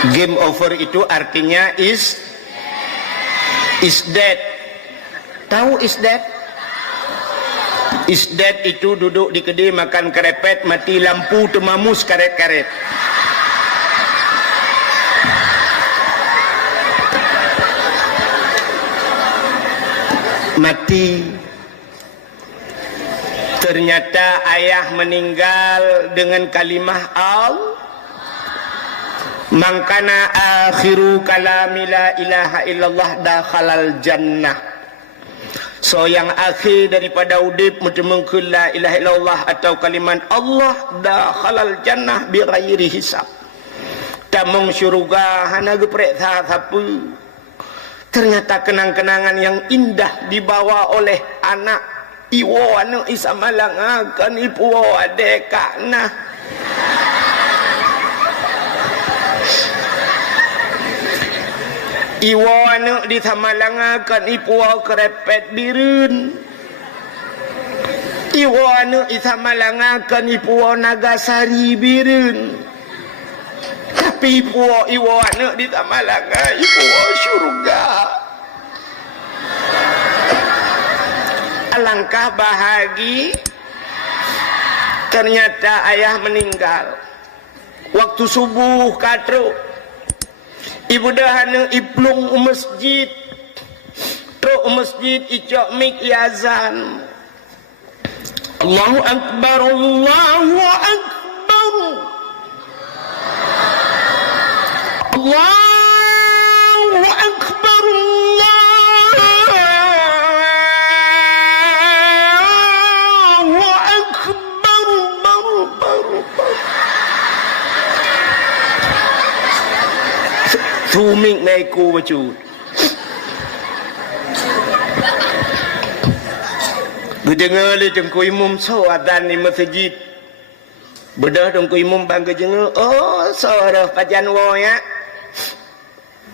Game over itu artinya is dead. Tahu is dead? Is dead itu duduk di kedai makan kerepet, mati lampu temamus karet-karet. Mati. Ternyata ayah meninggal dengan kalimah man kana akhiru kalami la ilaha illallah dakhalal jannah. So yang akhir daripada udip mengemengkeun la ilaha illallah atau kalimat Allah dakhalal jannah bi ghairi hisab. Tamung syurga hana geprek siapa. Ternyata kenang-kenangan yang indah dibawa oleh anak iwo anu isa malangakan ipuwo adekana. Iwo anu disamalangakan ipuwo kerepet bireun. Iwo anu isamalangakan ipuwo nagasari bireun. Tapi iwo anu disamalangakan ipuwo surga. Alangkah bahagi. Ternyata ayah meninggal waktu subuh katro. Ibu dahana iplung masjid. Truk masjid icok mik yazan. Allahu akbar, Allahu akbar. Allahu akbar, Allahu akbar, baru. Sumik naiku baju. Berdengar le jengku imam sawadan di masjid. Bedah jengku imam bangga jenga. Oh, suara pajan wo ya.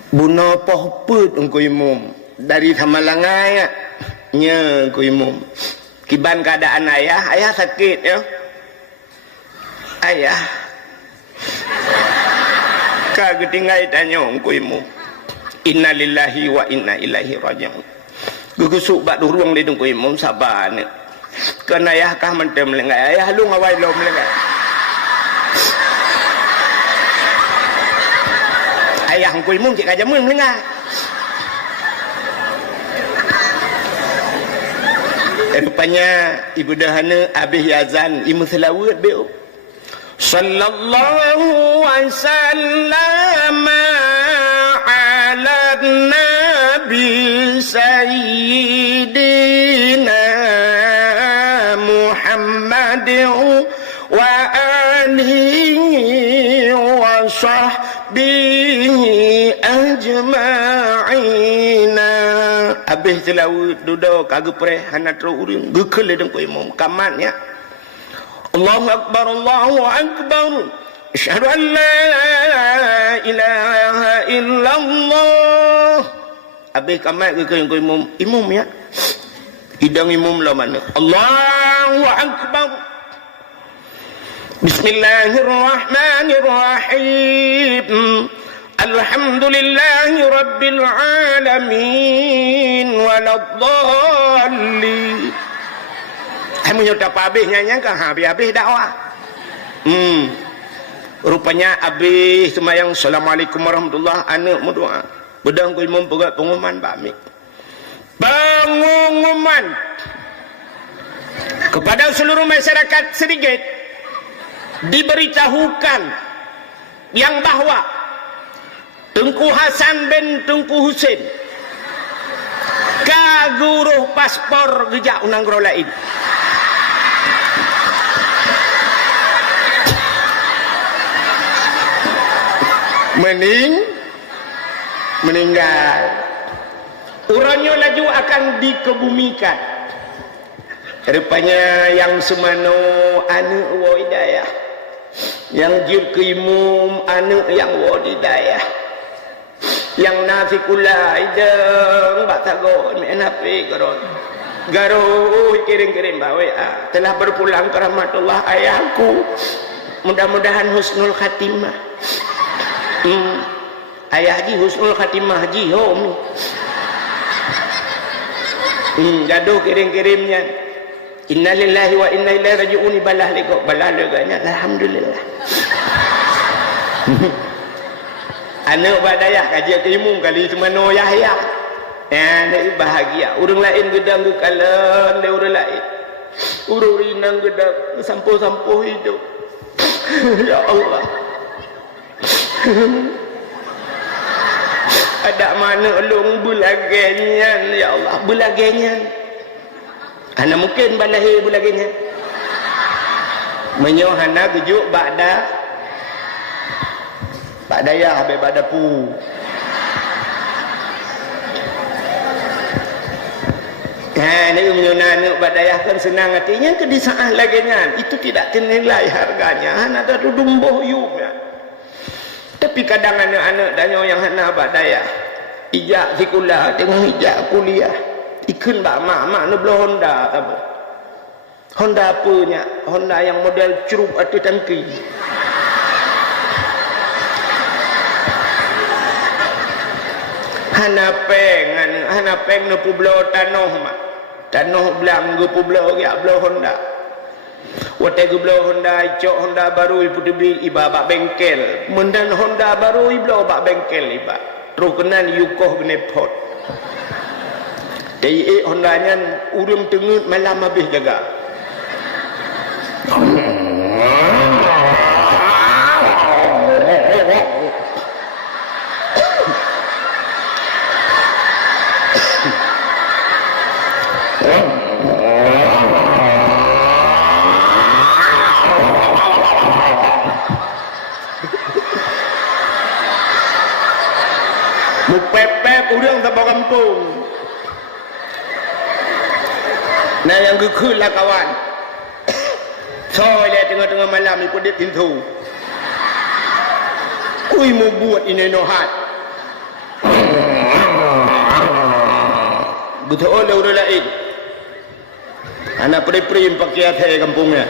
Buna pohput jengku imam dari Samalangai ya. Nya jengku imam. Kiban keadaan ayah sakit ya. Ayah kagak tinggal tanya ongkuimu. Innalillahi wa inna ilaihi raji'un. Gugusuk bak durung di ongkuimu sabar ni. Kena ayah kah mentem lengai. Ayah lu ngawai lom lengai. Ayah ongkuimu cik kajamun lengai. Rupanya ibu dahana habis yazan imu selawat beo. Sallallahu wasallam ala nabi sayyidina Muhammad wa alihi wa sahbihi ajma'ina. Habis selawat duduk kagak preh hana terurung gekel deng ko imam kamatnya. Allahu akbar, Allahu akbar. Asyhadu an la ilaha illallah. Habis kamat ke imam ya. Hidang imam lah mana? Allahu akbar. Bismillahirrahmanirrahim. Alhamdulillahi rabbil alamin waladdallin. Kamu nyota apa habis nyanyi kan? Habis dakwah. Rupanya habis semayang Assalamualaikum warahmatullahi anak doa. Bedang ku imam pegat pengumuman bakmi. Pengumuman kepada seluruh masyarakat Serigit diberitahukan yang bahwa Tengku Hasan bin Tengku Husin kaguruh paspor gejak unang lain. Meninggal. Urangnya laju akan dikebumikan. Rupanya yang semano anak wa hidayah. Yang jir ke imum anak yang wa hidayah. Yang nafikula idang batago menapi garo kirim-kirim bawe telah berpulang ke rahmatullah ayahku. Mudah-mudahan husnul khatimah. ayah Haji husnul khatimah Haji hom ni gaduh kirim-kirimnya innalillahi wa inna ilaihi raji'un balah leganya alhamdulillah anak badayah kaji keimung kali cuma no Yahya dia bahagia orang lain gedang ke kalan dia orang lain urang rinang gedang sampo-sampo hidup ya Allah ada mana long bulagenyan ya Allah bulagenyan ana mungkin balahi bulagenyan menyohana gejuk badaya be badapu ni menyonana badaya kan senang hatinya ke di saah lagenyan itu tidak ternilai harganya ada dumboh yuknya. Tapi kadang anak-anak danyo yang hana badaya ijak sekolah tengah ijak kuliah ikun bak mak ni belum Honda apa Honda apanya Honda yang model cerup atau tangki hana peng ni pulau tanah belang ke pulau ya pulau Honda watai ke pulau Honda icok Honda baru ibu dibeli iba bak bengkel mendan Honda baru ibu bak bengkel iba terus kenan yukoh genepot dari Honda nya urung tengut malam habis jaga pepep urang sampai kampung nah yang gekul lah kawan soalnya tengah-tengah malam ikut dia pintu kui mau buat ini nohat betul oleh orang lain anak peri-peri pakai hati kampungnya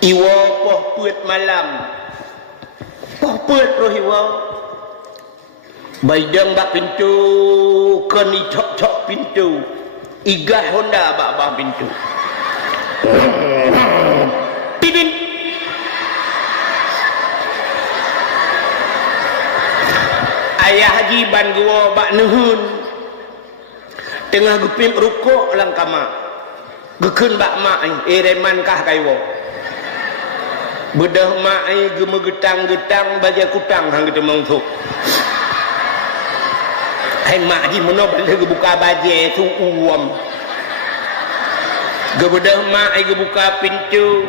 iwa poh puet malam poh puet roh iwa baidang bak pintu keni cok-cok pintu igah Honda bak pintu pidin ayah Haji ban gua bak nuhun tengah gupim rukuk lang kama gekun bak mak reman kah kaiwo bedah mai gemegetang-getang baja kutang hang kita mangthuk hai mak di mana balik buka baja tu uam gebedah mai buka pintu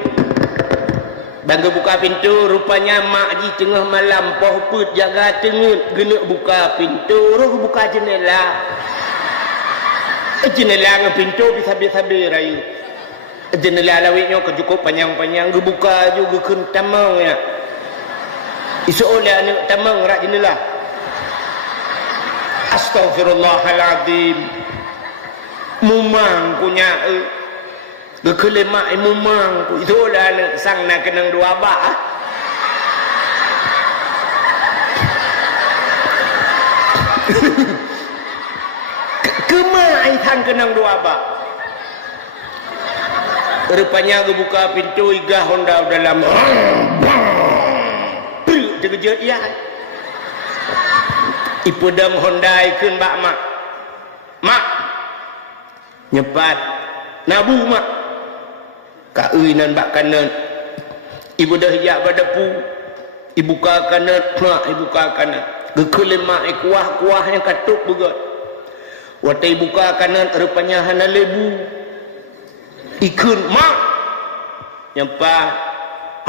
dan buka pintu rupanya mak di tengah malam poh put jaga tengut genek buka pintu roh buka jendela jendela ngah pintu bisa-bisa rayu jendela lawiknya cukup panjang-panjang gebuka juga kun tamang ya isu oleh anak tamang rak jendela astagfirullahaladzim mumang punya gekelemak mumang ku itu oleh anak sang nak kenang dua bak kemai tang kenang dua bak rupanya buka pintu igah Honda dalam terkejut ya ipudam Honda ikun bak mak nyepat nabu mak kauinan bak kanan ibu dah hijab badapu ibu ka kanan mak ibu ka kanan gekelemak kuah-kuah yang katuk begot watai buka kanan rupanya hana lebu ikun mak nyampa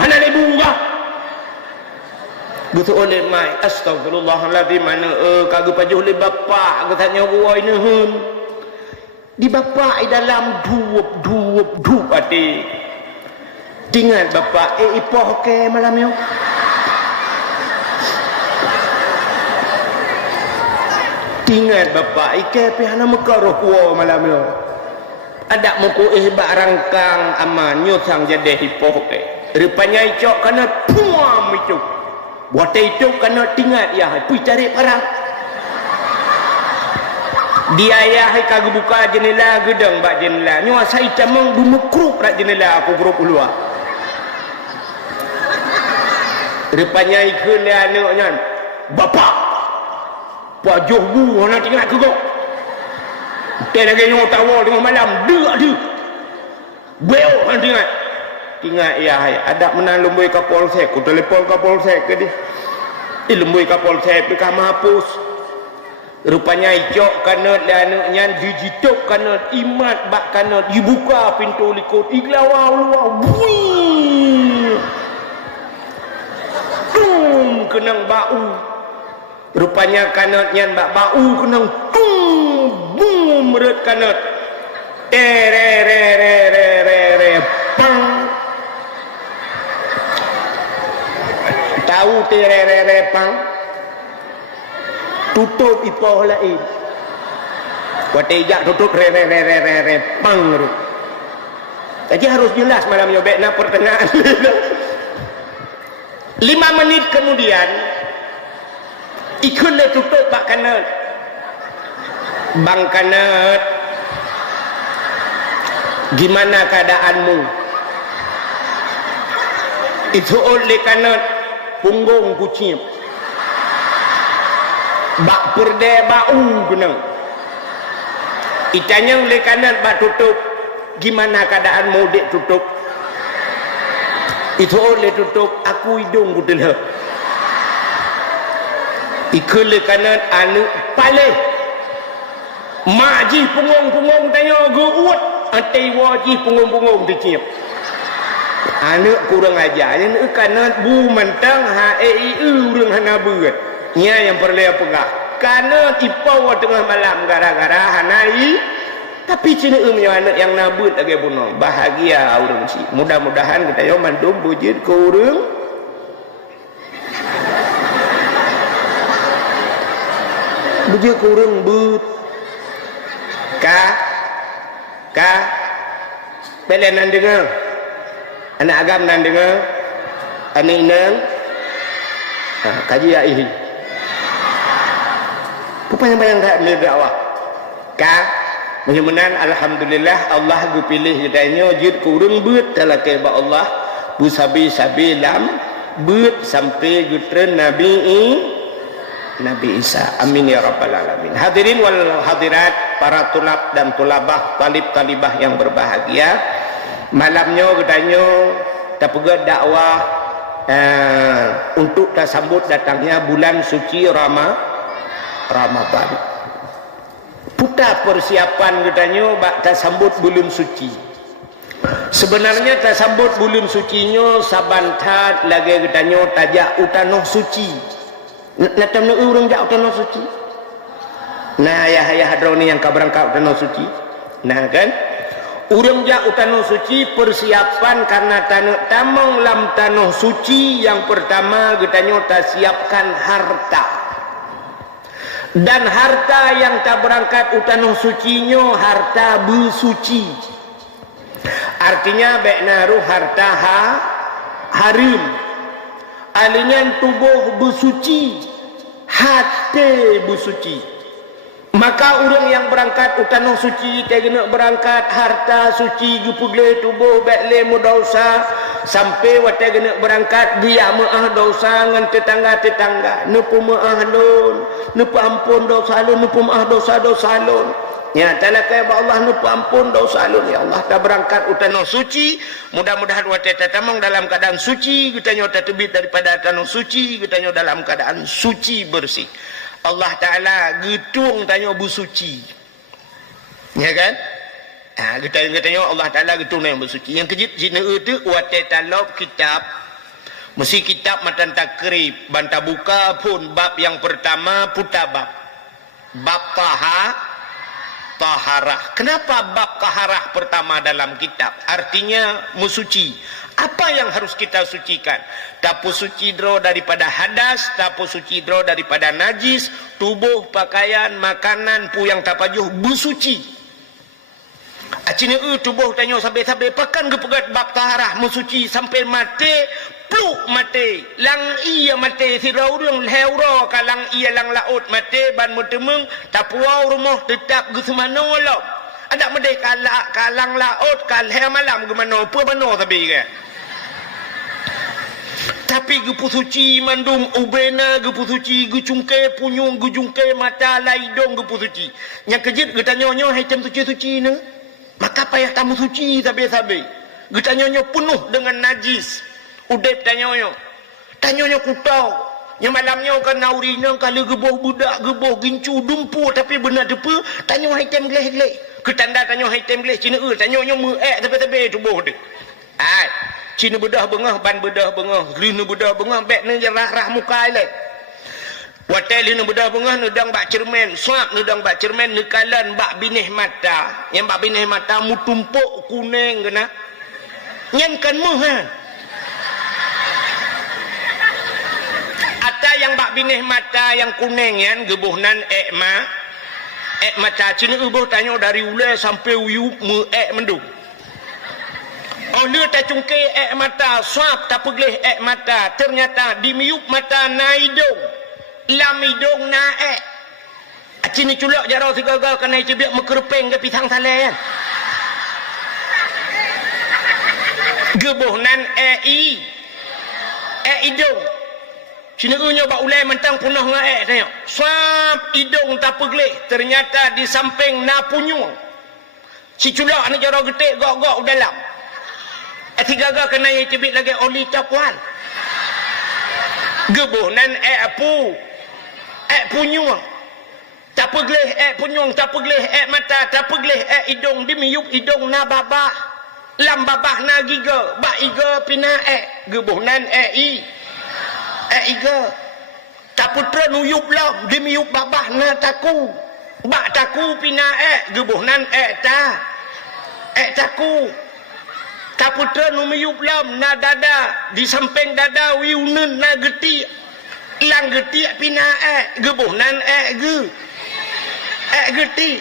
hana lebu kah betul oleh mai astagfirullahaladzim mana kagak pajuh oleh bapa aku tanya gua ini hun di bapa dalam duup hati tinggal bapa ipoh ke malam yo Tingat bapa ikan pihana Mekah roh kuah malam yo. Ada muku barangkang aman nyusang jadi hipoh rupanya icok kena puam itu buat itu kena tingat ya pergi cari parang dia ya kagak buka jendela gedang bak jendela nyawa saya camang bumekruk rak jendela aku grup luar rupanya ikut dia anaknya bapak pak johbu nak tinggal ke kau dia lagi nyawa tawa tengah malam dia bel tinggal ya ada menang lembui ke polsek ku telepon ke polsek ke dia lembui ke polsek ke mahapus rupanya icok kanot dan anaknya dijitok kanot imat bak kanot dibuka pintu likut iglawa luar bui kenang bau rupanya kanotnya bak bau kenang bum meret kanot pang tahu pang tutup ipoh lain watejak tutup pang jadi harus jelas malam yobekna pertengahan 5 menit kemudian ikut le tutup bak kanot bang kanot gimana keadaanmu itu oleh kanot punggung kucing bak perde bau genang itanya oleh kanot bak tutup gimana keadaanmu dek tutup itu oleh tutup aku hidung kutelah ikut le kanot anu paleh maji punggung tanya guut antai wajib punggung dicium anak kurang ajar yang kanat bu mentang urang hana beut nya yang perlu pegah kanat ipau tengah malam gara-gara hanai tapi cina anak yang nabut lagi bunuh bahagia urang si mudah-mudahan kita yo mandum bujit ke urang bujit ke urang but ka belen nan dengar anak agam nan dengar anak inang kaji ai pupanya bayang tak ni dakwah ka mudah-mudahan alhamdulillah Allah gu pilih hidayahnya jid kurang beut dalam keba Allah bu sabi lam beut sampai gutren Nabi Isa amin ya rabbal alamin. Hadirin wal hadirat, para tulab dan tulabah, talib-talibah yang berbahagia, malamnya katanya tapega dakwah untuk tersambut datangnya bulan suci Ramadan. Putar persiapan katanya bak tersambut bulan suci. Sebenarnya tersambut bulan sucinya sabantat lagi katanya tajak utanoh suci. Natam na urang jak utanoh suci. Nah ya hadroni yang kaberangkap utanoh suci. Nah kan urang jak utanoh suci persiapan karena tamang lam tanah suci yang pertama katanya ta siapkan harta. Dan harta yang tak berangkat utanoh sucinya harta besuci. Artinya beknaru harta harim. Alingan tubuh bersuci, hati bersuci. Maka orang yang berangkat utanah suci, dia kena berangkat harta suci, jupugle tubuh bekle mudosa, sampai wate kena berangkat dia maah dosa dengan tetangga-tetangga. Nupu maah lon, nupu ampun dosa lon, nupu maah dosa lon. Ya, talakai Allah nupu ampun dosa lon. Ya Allah, dah berangkat utanah suci. Mudah-mudahan wate tatamang dalam keadaan suci, kita nyota tebit daripada tanah suci, kita nyota dalam keadaan suci bersih. Allah Ta'ala getung tanya bu suci. Ya kan? Kita tanya Allah Ta'ala getung yang bersuci. Yang kejut jina itu wate talab kitab. Mesti kitab matan takrib. Banta buka pun bab yang pertama putar bab. Bab taharah. Kenapa bab taharah pertama dalam kitab? Artinya musuci. Apa yang harus kita sucikan? Tapu suci dro daripada hadas, tapu suci dro daripada najis, tubuh, pakaian, makanan pu yang tapajuh bersuci. Acina tubuh tanya sampai-sampai pakan ke pegat bab taharah mensuci sampai mati, pluk mati, lang iya mati, sirau yang heuro kalang iya lang laut mati ban mutemeng tapuau rumah tetap ke semana walau. Ada medek kalang laut kal he malam ke mana apa mana tapi ke. Tapi gepu suci mandung ubena gepu suci gucungke punyung gujungke mata laidong gepu suci. Yang kejit getanyonyo hai tem suci-suci ne. Maka payah tamu suci sabe-sabe. Getanyonyo penuh dengan najis. Udep tanyonyo. Tanyonyo kutau. Yang malamnya kan naurina kalau geboh budak geboh gincu dumpu tapi benar depa tanyo hai tem gleh-gleh. Ketanda tanyo hai tem gleh cina tanyonyo meek sabe-sabe tubuh de. Ai Cina bedah bengah, ban bedah bengah, lina bedah bengah, bek ni rah muka elek. Watai lina bedah bengah, nedang bak cermen, suap nedang bak cermen, nekalan bak binih mata. Yang bak binih mata, mu tumpuk kuning kena. Nyankan muhan. Ata yang bak binih mata, yang kuning yan, gebuhnan ekma. Ek mata, Cina ubuh tanya dari ulai sampai uyup, mu ek mendung. Oh dia tak cungkir mata, suap tak peglih mata. Ternyata di miup mata na hidung. Lam hidung na Cini culak jarau segagal kena cebiak mekerpeng ke pisang saleh kan. Gebuhnan hidung. Cina nyoba ulai mentang punah dengan tengok. Suap hidung tak peglih. Ternyata di samping na punyung. Si culak ni jarau getik gok-gok dalam. Tiga-tiga kena yang cebit lagi oli capuan. Gebuhnan punyung. Tak peglih punyung, tak peglih mata, tak peglih hidung. Dimiup hidung na babah. Lam babah na giga. Bak iga pina gebuhnan iga. Tak putra nuyup lam. Dimiup babah na taku. Bak taku pina gebuhnan taku. Kaputra numiyup lam na dada di samping dada wiunen na geti lang geti pina gebuhnan geti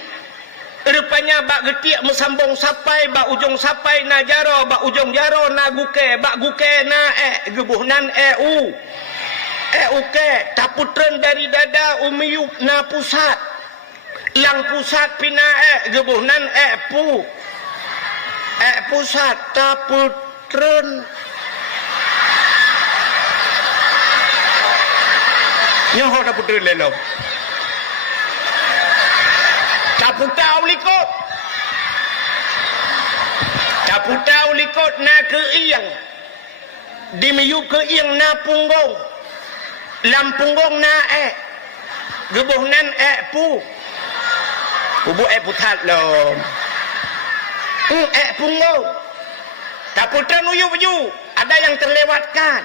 rupanya bak geti mesambung sapai bak ujung sapai na jaro bak ujung jaro na guke bak guke na gebuhnan uke taputren dari dada umiyup na pusat lang pusat pina gebuhnan pusat taputren nyoho taputren lelo taputau likot na keiang dimiyu keiang na punggung lam punggung na gebuhnan pubu putat lom punggung taputren uyu ada yang terlewatkan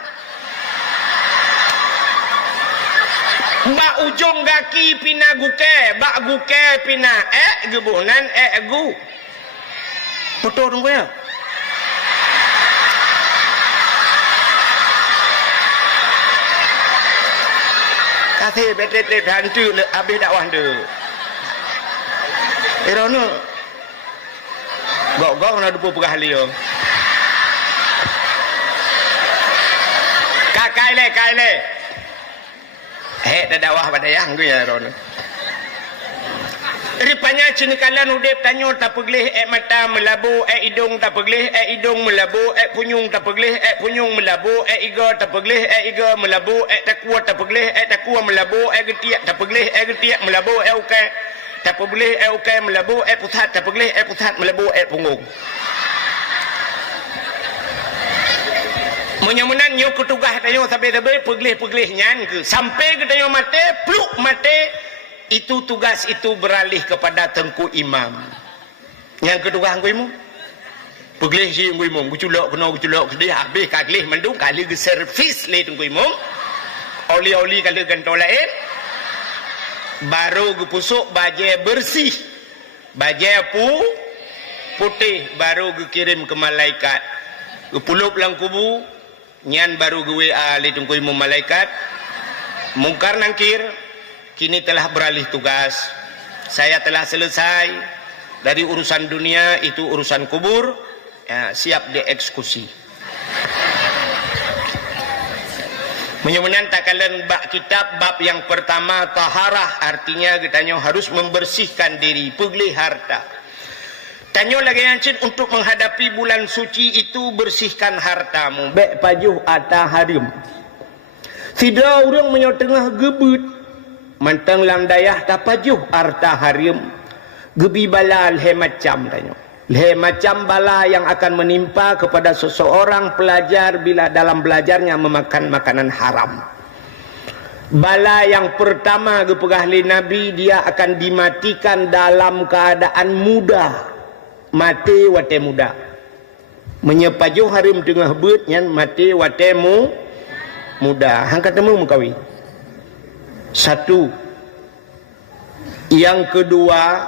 bak ujung kaki pina guke bak guke pina gebuhnan gu foto tunggu ya kasih betul-betul hantu habis dakwah tu Irono gok na dupo pagahaliyo kaile dadawah pada yang gue ya Ron. Rupanya cinikalan udep tanyo tak peglih mata melabu hidung tak peglih hidung melabu punyung tak peglih punyung melabu iga tak peglih iga melabu takua tak peglih takua melabu getiak tak peglih getiak melabu uke tak peglih uke melabu pusat tak peglih pusat melabu punggung. Menyamunan yo ketugah tayo sampai-sampai peglih nyan ke sampai ke tayo mate pluk mate itu tugas itu beralih kepada tengku imam. Yang kedua angkuimu peglih si angkuimu guculok kena guculok sedih habis kaglih mendung kali ke servis le tengku imam. Oli kali gantol lain baru ke pusuk baju bersih baju putih baru ke kirim ke malaikat Pulup lang kubu, nyan baru gue ahli tungkui malaikat. Mungkar nangkir, kini telah beralih tugas. Saya telah selesai dari urusan dunia, itu urusan kubur, ya, siap dieksekusi. Menyemenan takalan bab kitab bab yang pertama taharah, artinya katanya harus membersihkan diri, pegli harta. Tanya lagi yancin untuk menghadapi bulan suci itu bersihkan hartamu. Baik pajuh atau harim. Tidak orang menyotengah gebut. Mantang lang dayah tak pajuh harta harim. Gebi bala leh macam tanya. Leh macam bala yang akan menimpa kepada seseorang pelajar bila dalam belajarnya memakan makanan haram. Bala yang pertama gepegah li Nabi, dia akan dimatikan dalam keadaan muda. Mati wate muda. Menyepaju harim tengah bet nyan mati wate muda. Hang ketemu mukawi. Satu. Yang kedua,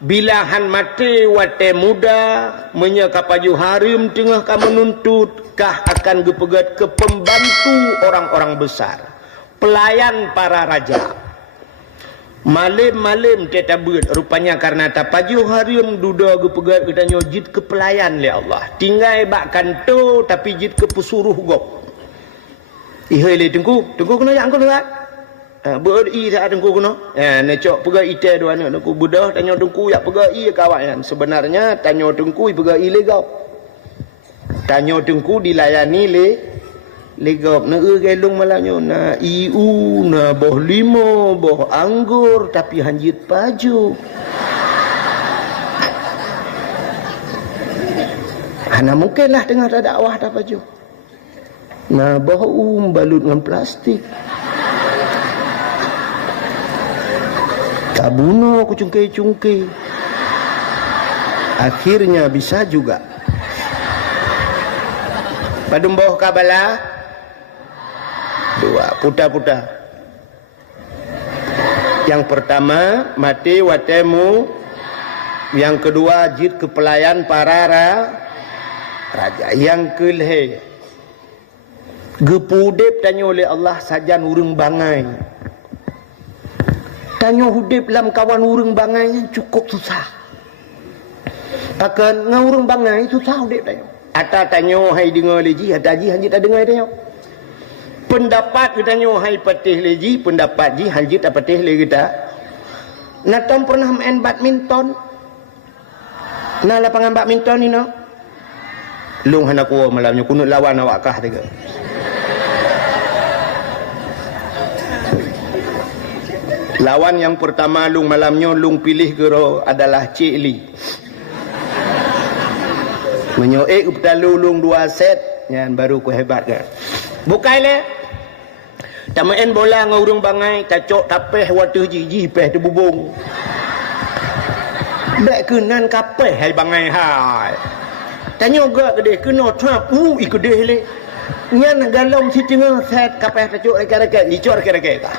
bila han mati wate muda menyekapaju harim tengah ka menuntut kah akan gepegat ke pembantu orang-orang besar, pelayan para raja. Malim-malim teta beut rupanya karena tapaju harim duda gepegat kita nyojit ke pelayan le Allah. Tinggal bak kanto tapi jit ke pesuruh gop. Ihai le tengku kena yang kena. Beut i tak tengku kena. Necok pegak ite dua anak tengku budah tanya tengku yak pegak i kawan. Sebenarnya tanya tengku pegak i legap. Tanya tengku dilayani legap na gelung malanya na iu na boh limo boh anggur tapi hanjit paju. Hana mungkinlah tengah ada dakwah dah paju. Na boh balut dengan plastik. Tabuno aku cungkei-cungkei. Akhirnya bisa juga. Padum boh kabala dua puta-puta. Yang pertama mati watemu, yang kedua jid ke pelayan para raja, yang kelih gepudip tanya oleh Allah sajan urang bangai. Tanya hudip dalam kawan urang bangai cukup susah. Akan ngurang bangai susah hudip tanya. Ata tanya hai dengar leji, ata ji hanjit tak dengar tanya. Pendapat katanya hai patih leji, pendapat ji hanjit tak patih le kita. Natam pernah main badminton. Na lapangan badminton ni no. Lung hana ku malamnya kunut lawan awak kah tiga. Lawan yang pertama lung malamnya lung pilih gero adalah Cik Li. Menyoek petalu lung 2 set, yang baru ku hebat ke. Bukai le. Tak main bola dengan urang bangai, tacok tapeh water jiji peh terbubung. Bek kenan kapeh hai bangai hai. Tanya gak kedeh kena trap ikudeh le. Nyan galom si tengah set kapeh tacok rekat-rekat, dicor rekat-rekat ka.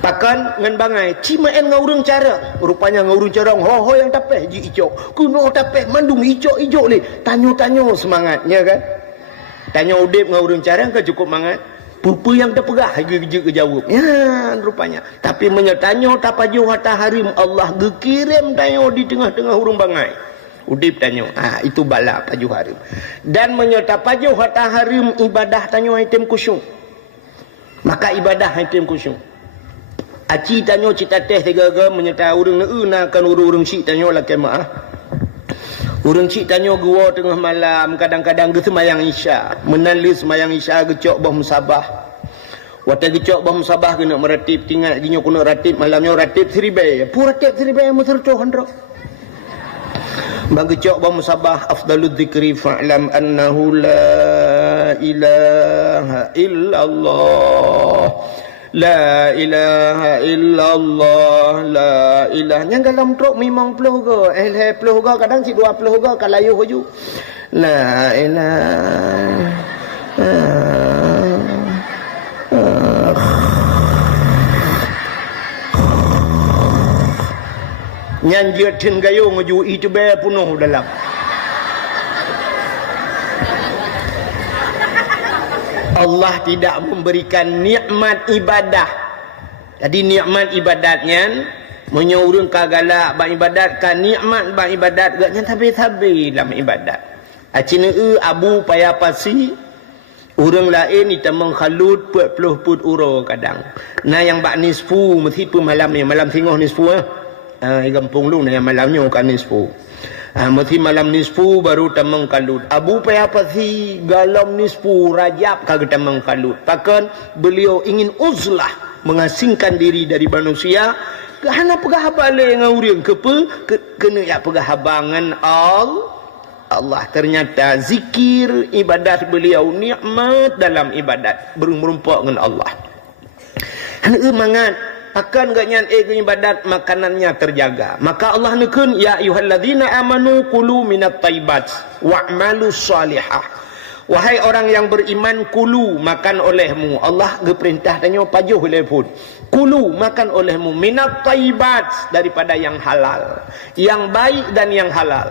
Pakan ngan bangai, ci main dengan urang cara. Rupanya dengan urang cara ho yang tapeh ji icok. Kuno tapeh mandung icok le. Tanya-tanya semangatnya kan. Tanya udip dengan urang cara kan cukup mangat. Pupu yang terpegah kerja jawab. Ya rupanya. Tapi menyertanya tapaju hatta harim Allah gekirim tanya di tengah-tengah urang bangai. Udip tanya. Itu bala paju harim. Dan menyerta paju hatta harim ibadah tanya item kusyuk. Maka ibadah item kusyuk. Aci tanya cita teh tiga-tiga menyerta urang na kan urang syik tanya lah kemaah. Urang cik tanya gua tengah malam, kadang-kadang ke semayang isya. Menalis semayang isya gecok bah musabah. Wata gecok bah musabah kena meratib, tinggal ginyo kena ratib, malamnya ratib seribai. Pu ratib seribai meserto handro. Bang gecok bah musabah afdalud dzikri fa'lam annahu la ilaha illallah. La ilaha illallah, la ilaha. Yang dalam truk memang peluh ke. Peluh ke kadang si 20 ke kalayuh je. La ilaha. Nyan dia tin gayo ngaju itu be penuh dalam. Allah tidak memberikan nikmat ibadah. Jadi nikmat ibadatnya menyuruh kagalak bang ibadat kan nikmat bang ibadat gaknya tabi-tabi dalam ibadat. Acina abu payah pasi orang lain kita menghalut put uro kadang. Nah yang bak nisfu mesti pu malam ni malam tengah nisfu gampung lu nah yang malamnya kan nisfu. Mesti malam nisfu baru tamang kalut. Abu payah pasi galam nisfu Rajab kagak tamang kalut. Takkan beliau ingin uzlah mengasingkan diri dari manusia. Hana pegah balik dengan orang kena ya pegah habangan Allah. Ternyata zikir ibadat beliau nikmat dalam ibadat berumpa dengan Allah. Hana mangat akan gaknya ibadat makanannya terjaga. Maka Allah nekun ya ayyuhalladzina amanu kulu minat thayyibat wa'malu shalihah. Wahai orang yang beriman, kulu makan olehmu. Allah geperintah tanya pajuh telepon. Kulu makan olehmu minat thayyibat daripada yang halal, yang baik dan yang halal.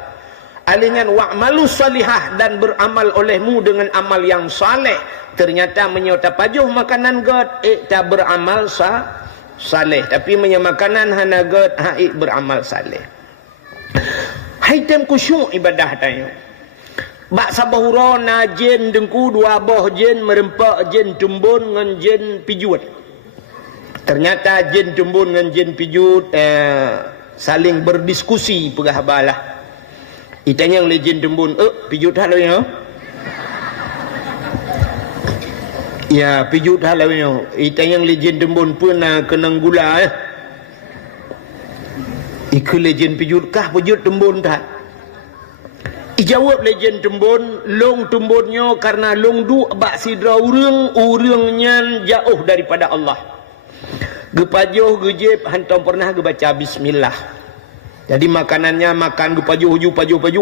Alingan wa'malu salihah dan beramal olehmu dengan amal yang saleh. Ternyata menyota pajuh makanan god tak beramal saleh, tapi menyamakanan hana god beramal saleh. Haitem kusyuk ibadah tanya. Bak sabahura na jen dengku dua boh jen merempak jen tumbun dengan jen pijut. Ternyata jen tumbun dengan jen pijut saling berdiskusi pegah balah. Itanya yang jen tumbun pijut halau ya. Ya pijut halau ya. Itanya yang jen tumbun pun kenang gula Iku jen pijut kah pijut tumbun tak? Ijawab legend tumbun, long tumbunnya karena long du bak sidra urangnya jauh daripada Allah. Gepajuh gejep hantam pernah gebaca bismillah. Jadi makanannya makan gepajuh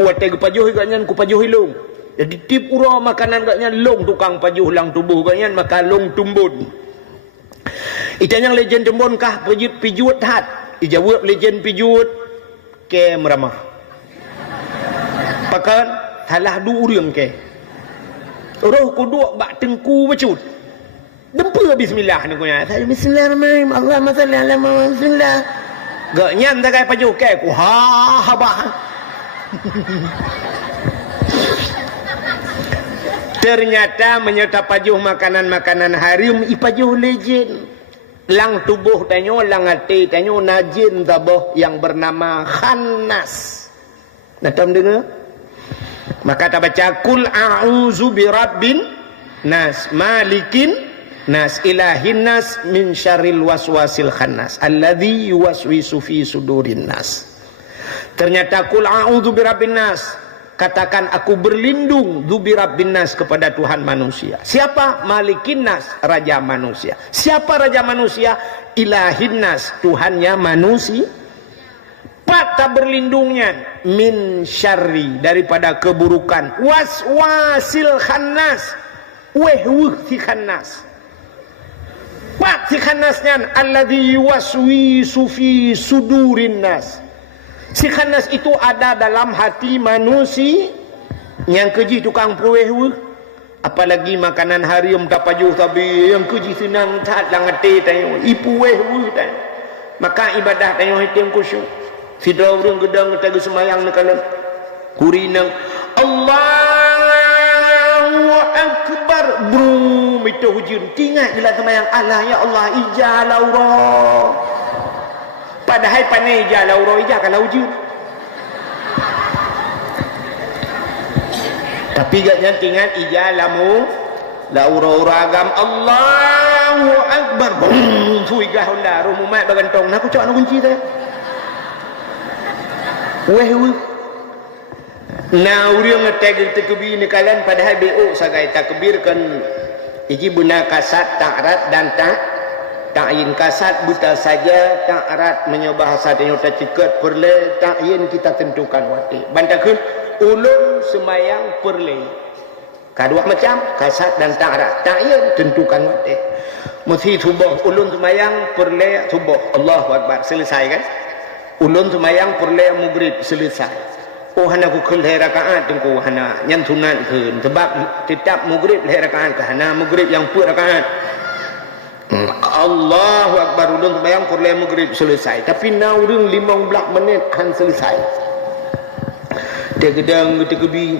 wate gepajuh gaknya gepajuh long. Jadi tip ura makanan gaknya long tukang pajuh lang tubuh gaknya maka long tumbun. Itanya legend tumbun kah pijut hat. Ijawab legend pijut ke meramah. Pakan halah du urang ke. Roh kuduk bak tengku bacut. Dempa bismillah ni kunya. Bismillahirrahmanirrahim. Allahumma salli ala Muhammad bismillah. Gak nyan tak kai pajuh ke ku habah. Ternyata menyerta pajuh makanan-makanan haram ipajuh legend. Lang tubuh tanyo, lang hati tanyo najin tabuh yang bernama khannas. Natam dengar? Maka tak baca kul a'udzu birabbin nas malikin nas ilahin nas min syarril waswasil khannas alladzi yuwaswisu fi sudurin nas. Ternyata kul a'udzu birabbin nas, katakan aku berlindung dzubirabbin nas kepada Tuhan manusia. Siapa? Malikin nas, raja manusia. Siapa raja manusia? Ilahin nas, Tuhannya manusia. Patah berlindungnya min syarri daripada keburukan waswasil khannas wehwuh si khannas pat si khannasnya alladzi yuwaswisu fi sudurin nas. Si khannas itu ada dalam hati manusia yang keji tukang pewehwuh. Apalagi makanan haram tak pajuh tapi yang keji senang tak langate tayo ipu wehwuh tayo. Maka ibadah tayo hitung kusyuk. Sidra urang gedang tagu semayang nekalan kurinang Allahu akbar brum itu hujun tingat gila semayang Allah ya Allah ija laura padahal panai ija laura ija kalau hujun tapi gaknya tingat ija lamu laura uragam Allahu akbar brum suigah honda rumumat bagantong nak cok nak kunci teh weh nah urang ngeteg tekbir ni kalian padahal BO sagai takbir kan iki guna kasat ta'rat dan ta'yin kasat buta saja ta'rat menyobah hasatnya tak cikat perle ta'yin kita tentukan wati bantakeun ulun semayang perle kadua macam kasat dan ta'rat ta'yin tentukan wati mesti subuh ulun semayang perle subuh Allahu akbar selesai kan ulun semayang perle maghrib selesai oh hana ku khul hai rakaat tengku hana nyan tunat khun sebab tetap maghrib hai rakaat ke hana maghrib yang put rakaat. Allahu akbar ulun sembahyang kurlai maghrib selesai tapi now ring 15 minit kan selesai. Dia gedang kita kebi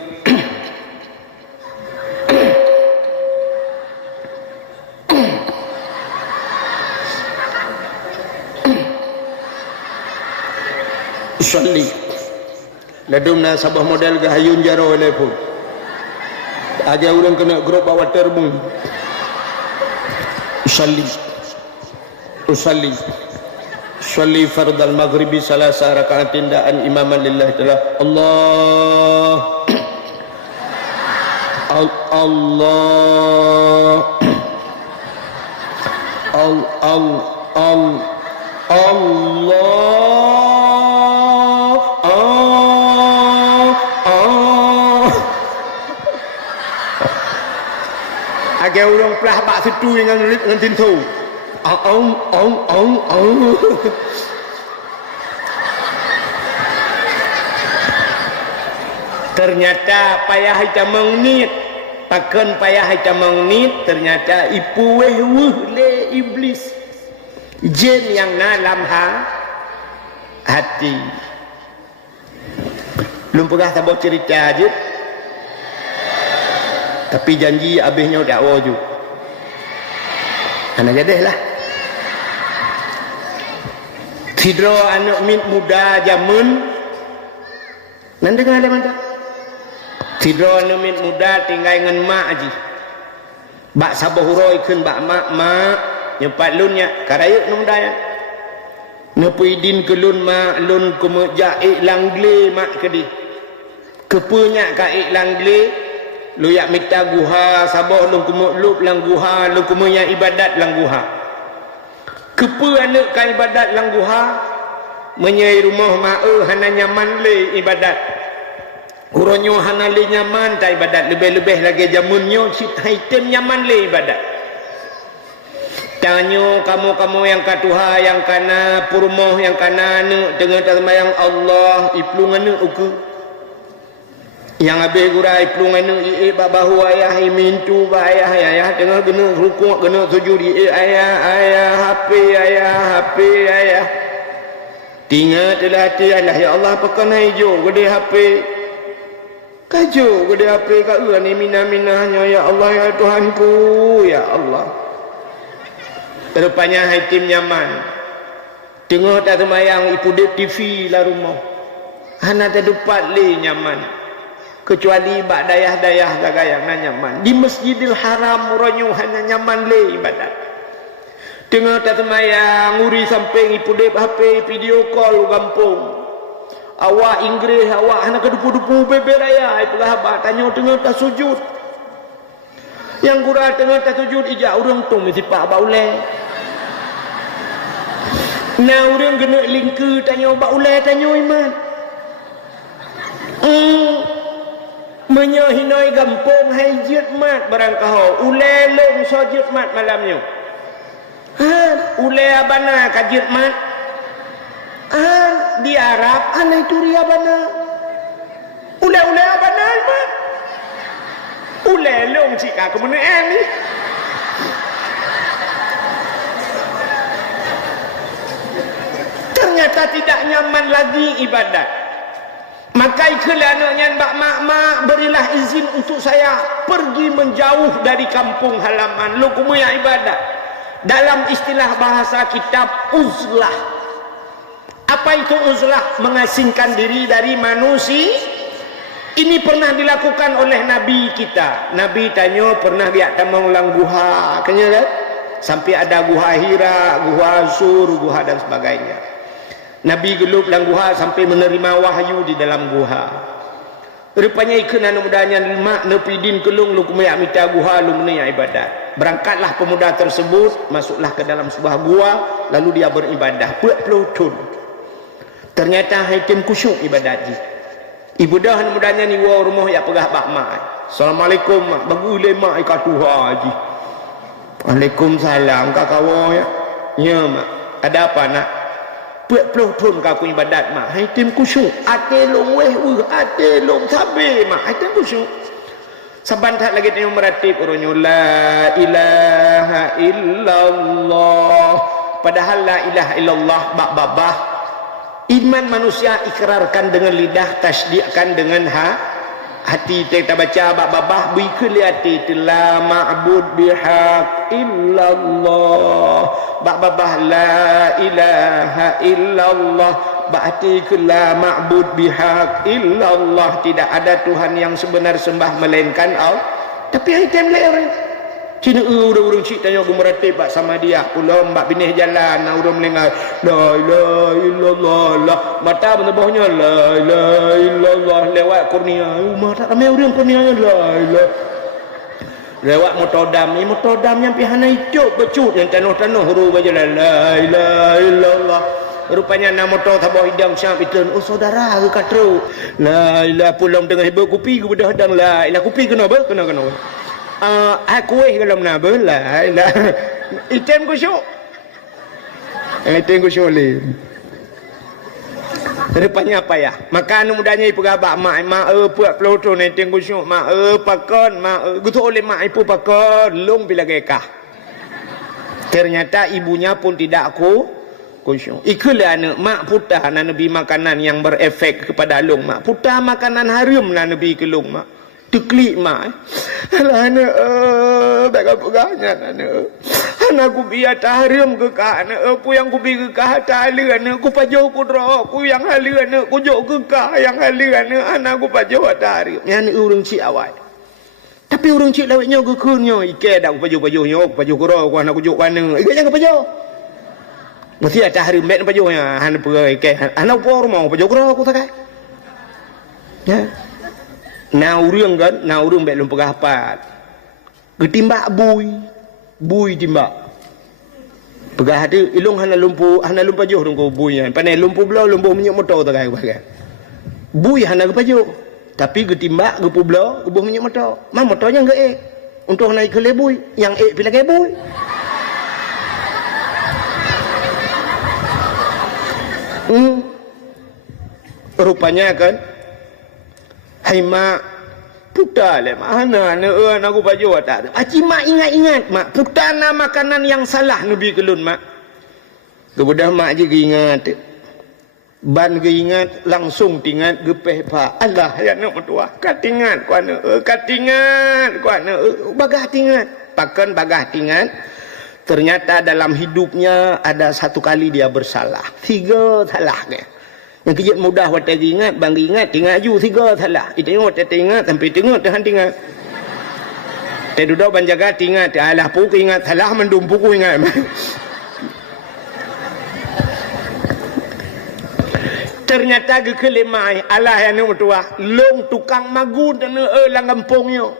salli ladumna sabah model gahayun jaro telepon aja orang kena grup bawa terbung usalli fard al-maghribi salasa rakaatin da'an imaman lillahi ta'ala agak orang pelah bak setu dengan lip dengan tintu ternyata payah kita mengnit takkan payah kita mengnit ternyata ipu weh le iblis jin yang dalam hati belum pernah sabar cerita aja tapi janji habisnya dakwah juga anak jadih lah tidro anak mit muda jamun nan dengar ada macam tidro anak mit muda tinggal dengan mak aji bak sabah huroi kun bak mak nyempat lunnya karayuk nu muda ya nepuidin ke lun mak lun kumejak langgle mak kedi kepunya ka langgle lu yak minta guha sabah lu kumuk lang guha lu kumunya ibadat lang guha kepu anak ka ibadat lang guha menyai rumah ma'e hana nyaman le ibadat uronyo hana le nyaman ta ibadat lebih-lebih lagi jamunnya si item nyaman le ibadat tanyo kamu yang katuha yang kana purmoh yang kana anu dengan termayang Allah iplungan uku yang habis gurai pelungan babahu ayah mintu ayah tengah kena rukuk kena sujud ayah HP ayah tinggal terlatih Allah ya Allah pakai hijau gede HP kaju gede HP kat ni minah-minahnya ya Allah ya Tuhanku ya Allah rupanya haitim nyaman tengah tak semayang ipu dek TV lah rumah hana tak dapat le nyaman kecuali bak dayah-dayah gagayang nyaman di Masjidil Haram muronyo hanya nyaman le ibadat tengah tak semayang nguri samping ipu dep HP video call gampung awak Inggris awak hanya kedupu-dupu bebe raya ipu habat tanya tengah tak sujud yang gura tengah tak sujud ijak urang tu mesti pak baulai nah urang kena lingke tanya baulai tanya iman menyahinoi gampung hai jit mat barang kau ulai long so jit mat malamnya ulai abana ka jit mat di Arab anai turi abana ulai abana mat ulai long cika kemudian ni ternyata tidak nyaman lagi ibadat. Maka ikhlas yang mak berilah izin untuk saya pergi menjauh dari kampung halaman lu kumuya ibadat dalam istilah bahasa kitab uzlah. Apa itu uzlah? Mengasingkan diri dari manusia. Ini pernah dilakukan oleh Nabi kita. Nabi tanya pernah dia tamang lang guha kan sampai ada guha Hira, guha Sur, guha dan sebagainya. Nabi gelup lang guha sampai menerima wahyu di dalam guha. Rupanya ikan anu mudanya mak nepidin kelung lu kumaya minta guha lu menaya ibadat. Berangkatlah pemuda tersebut masuklah ke dalam sebuah gua lalu dia beribadah pelutun. Ternyata haitim kusyuk ibadat ji. Ibu dah anu mudanya ni wa rumah ya pegah bak mak. Assalamualaikum mak bagule mak ikatuha ji. Waalaikumsalam kakawa ya. Ya mak. Ada apa nak? puluh tahun kau ibadat mak hai tim kusyuk ate long weh ate long tabe mak hai tim kusyuk saban tak lagi tengok meratib orangnya la ilaha illallah padahal la ilaha illallah bak babah iman manusia ikrarkan dengan lidah tasdiqkan dengan hati kita baca bab babah bikul hati la ma'bud bihaq illallah bab babah la ilaha illallah berarti la ma'bud bihaq illallah tidak ada Tuhan yang sebenar sembah melainkan Allah tapi item lain cina orang cik tanya aku meratib bak sama dia pula mbak binih jalan orang melengah la ilaha illallah la mata bawahnya la ilaha illallah lewat kurnia rumah tak ramai orang kurnianya la ilaha lewat motodam ni motodam yang pihana hijau becut yang tanah-tanah huruf baca la ilaha illallah rupanya nama motor tabah hidang syam itu oh saudara ke katru la ilaha pulang tengah hibau kupi ke bedah hadang la ilaha kupi kena apa kena aku kalau nak bela item kusyuk le rupanya apa ya makan mudanya ipu gabak mak puak peloto ni item kusyuk mak pakon mak gutu oleh mak ipu pakon long bila gekah ternyata ibunya pun tidak kusyuk ikulah anak mak putah na nabi makanan yang berefek kepada long mak putah makanan haram na nabi ke long mak teklik mak anak bagapuganya anak ku biar tahrim ke ka anak apa yang ku bi ke ka taala anak ku pajo ku dro ku yang halu anak ku jok ke ka yang halu anak ku pajo tahrim yang urang cik awai tapi urang cik lawetnya ke kunyo ike dak ku pajo nyo pajo ku ro ku anak ku jok kana ike jangan pajo mesti ada tahrim bet pajo nya han pe ike anak por mau pajo ku ro ku takai ya na urang kan na urang bet lum pegah pat getimbak bui timbak pegah hati ilung hana lumpa joh dong ko bui kan panai lumpu belau lumpu minyak motor tak kan bui hana ke pajo tapi getimbak gepu belau gebuh minyak motor mah motornya enggak untuk naik ke lebui yang pilih ke bui rupanya kan hai mak putar le mana anak aku baju tak aci mak ingat mak putar nama makanan yang salah nabi kelun mak kemudian mak je ingat ban ke ingat langsung tingat gepeh pak Allah ya nak mertua katingat ku anak bagah tingat pakan bagah tingat ternyata dalam hidupnya ada satu kali dia bersalah 3 salahnya yang kejut mudah watak ingat bang ingat ju 3 salah itu watak ingat sampai tengok tahan ingat duduk banjaga ingat alah pu ingat salah mendumpu ku ingat ternyata ke kelemai alah yang tua long tukang magun dan lang kampungnya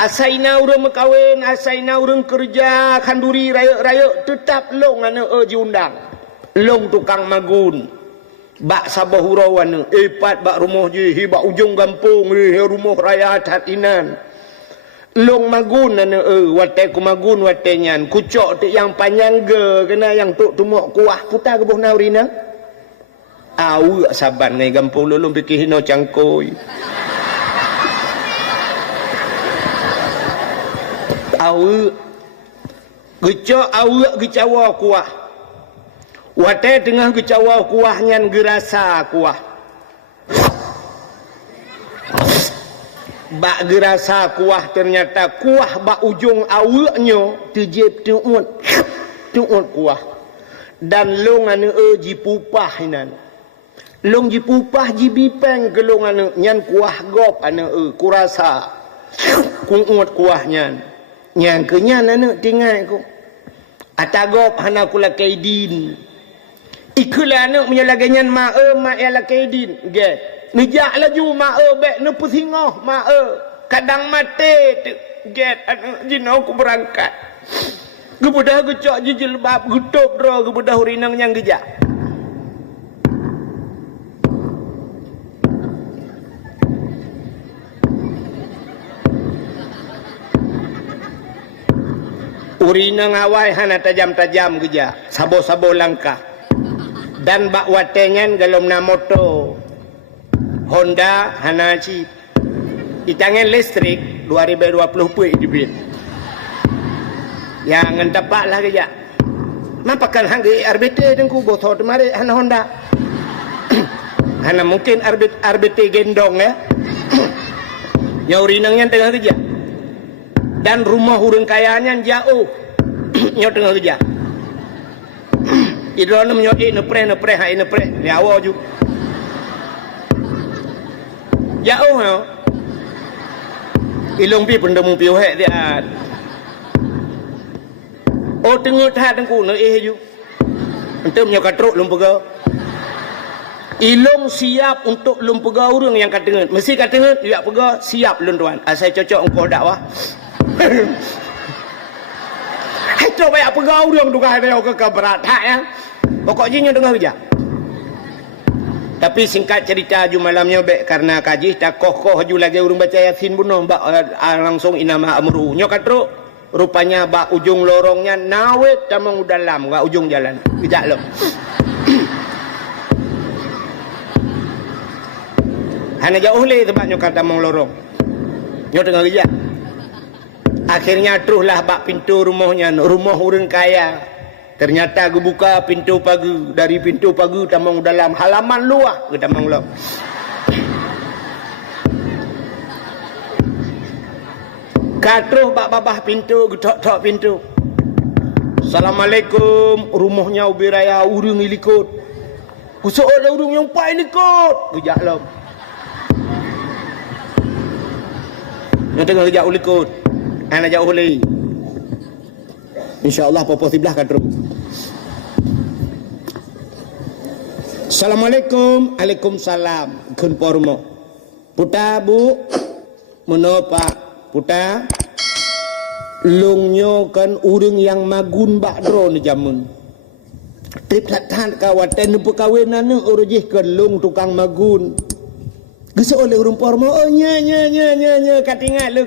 asaina urang makawin asaina urang kerja kanduri raya tetap long anu diundang long tukang magun bak sabah hurawan epat bak rumah je bak ujung kampung rumah raya hatinan long magun watai ku magun watai nyan kucok tu yang panjang ge kena yang tuk tumuk kuah putar ke buh naurina awak saban ngai kampung lulung fikir hino cangkoi awak kucok awak kecawa kuah watai tengah kecawa kuah nyan gerasa kuah bak gerasa kuah ternyata kuah bak ujung awaknya tejip tuut kuah dan long anu ji pupah inan long ji pupah ji bipeng ke long anu nyan kuah gop anu kurasa kuut kuah nyan kenyan anu tinggal ku atagop hana kula kaidin ikulah anak menyalaganyan mak ya la kaidin ge nejak laju mak bek ne pusingoh mak kadang mate get jinau ku berangkat gebudah gecok jilbab gutup ro gebudah urinang yang gejak urinang awai hana tajam-tajam gejak sabo-sabo langkah Dan bak watengan galom na moto Honda Hanachi di tangan listrik 2020 pun dibit yang ngendapak lah kejap mapakan hanggi RBT dan ku botol temari hana Honda hana mungkin RBT gendong ya nyaurinangnya tengah kerja dan rumah hurung kayanya jauh nyau tengah kerja itu orang menyodi nepre hai nepre nyawa ju jauh ya ilong pi pendemu piu hek dia oh tengok tak tengku no ju untuk nyokatruk lumpega ilong siap untuk lumpega orang yang katengen mesti katengen dia pega siap lun tuan asal cocok engkau dakwah hai tu banyak pega orang tu kan dia ke berat hak ya pokoknya nyo dengar kerja tapi singkat cerita ju malamnya baik karena kaji tak kokoh ju lagi urang baca yasin bunuh bak langsung inama amru nyo katruk rupanya bak ujung lorongnya nawet tamang dalam gak ujung jalan kejak lo hanya jauh le tempat nyo kata tamang lorong nyo dengar kerja akhirnya teruslah bak pintu rumahnya rumah urang kaya. Ternyata aku buka pintu pagar dari pintu pagar tamang dalam halaman luar ke tamang luar. Katruh bak babah pintu, getok-tok pintu. Assalamualaikum, rumahnya ubi raya urung ilikut. Kusuk ada urung yang pai ilikut. Kejak lom. Yang tengah kejak ulikut. Anak jauh lagi. InsyaAllah popo sebelah katruh. Assalamualaikum. Waalaikumsalam. Kun pormo. Puta bu. Menopa. Puta. Lungnyo kan urang yang magun bakdro ni jamun. Trip latan kawaten perkawinan ni urujih kan lung tukang magun. Gesa oleh urang pormo. Oh nya katingat lu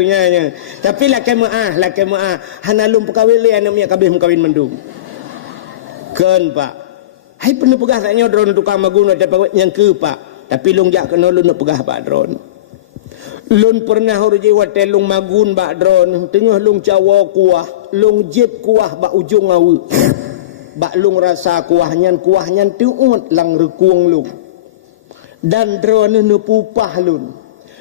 nya. Tapi laki maah. Hana lung perkawin le ana miak kabeh mengkawin mendung. Kan pak. Hai penuh pegah saknya drone tukang magun ada pawat yang ke pak. Tapi lung jak kena lun nak pegah pak drone. Lun pernah urujih wate lung magun pak drone. Tengah lung cawa kuah, lung jip kuah bak ujung awu. Bak lung rasa kuahnya tuut lang rekuang lung. Dan drone nu pupah lun.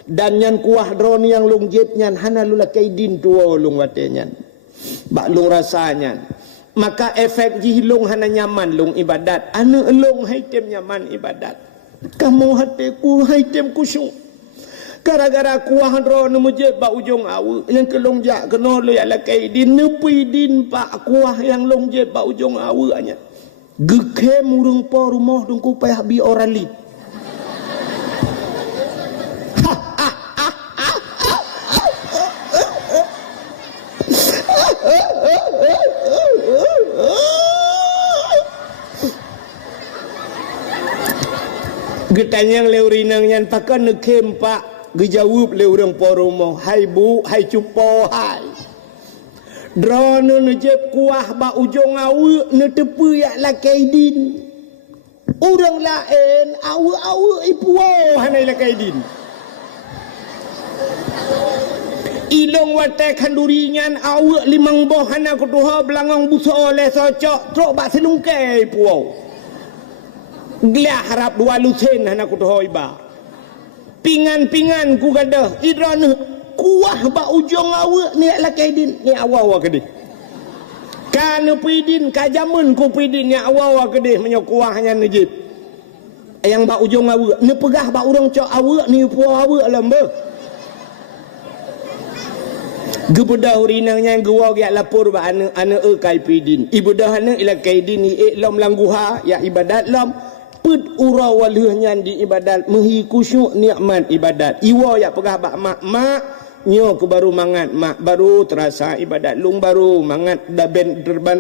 Dan nyan kuah drone yang lung jip nyan hana lula kaidin tua lung wate nyan. Bak lung rasanya. Maka efek jihilung hana nyaman lung ibadat. Anu elung haitem nyaman ibadat. Kamu hatiku haitem kusyuk. Gara-gara kuah ro nu mujib ba ujung awu yang kelong jak kena lu ya lakai din nepi din pak kuah yang long jeb ba ujung awu anya. Geke murung po rumah dong ku payah bi orali. Getanyang leurinang nyan pakan nekem pak gejawab leurang poromo hai bu hai cupo hai drone nejep kuah ba ujung awu ne tepu ya lakaidin urang lain awu ipuo hanai lakaidin ilong wate kanduri nyan awu limang boh hana kutuha belangang buso oleh socok trok ba senungke ipuo Glia harap dua lusen hana kutuho iba. Pingan-pingan ku gadah idran kuah ba ujung awa ni lakaidin ni awa kedih. Kan pidin kajamun ku pidin ni awa kedih menyo kuahnya nejib. Yang ba ujung awa ni pegah ba urang cok awa ni puah awa lembe. Gebedah urinangnya gua ya lapor ba anu kai pidin. Ibadah anu ila kaidin ni lom langguha ya ibadat lom. Put ura walihnya di ibadat mehi kusyuk nikmat ibadat iwa ya pegah bak mak nyo ke baru mangat mak baru terasa ibadat lung baru mangat dah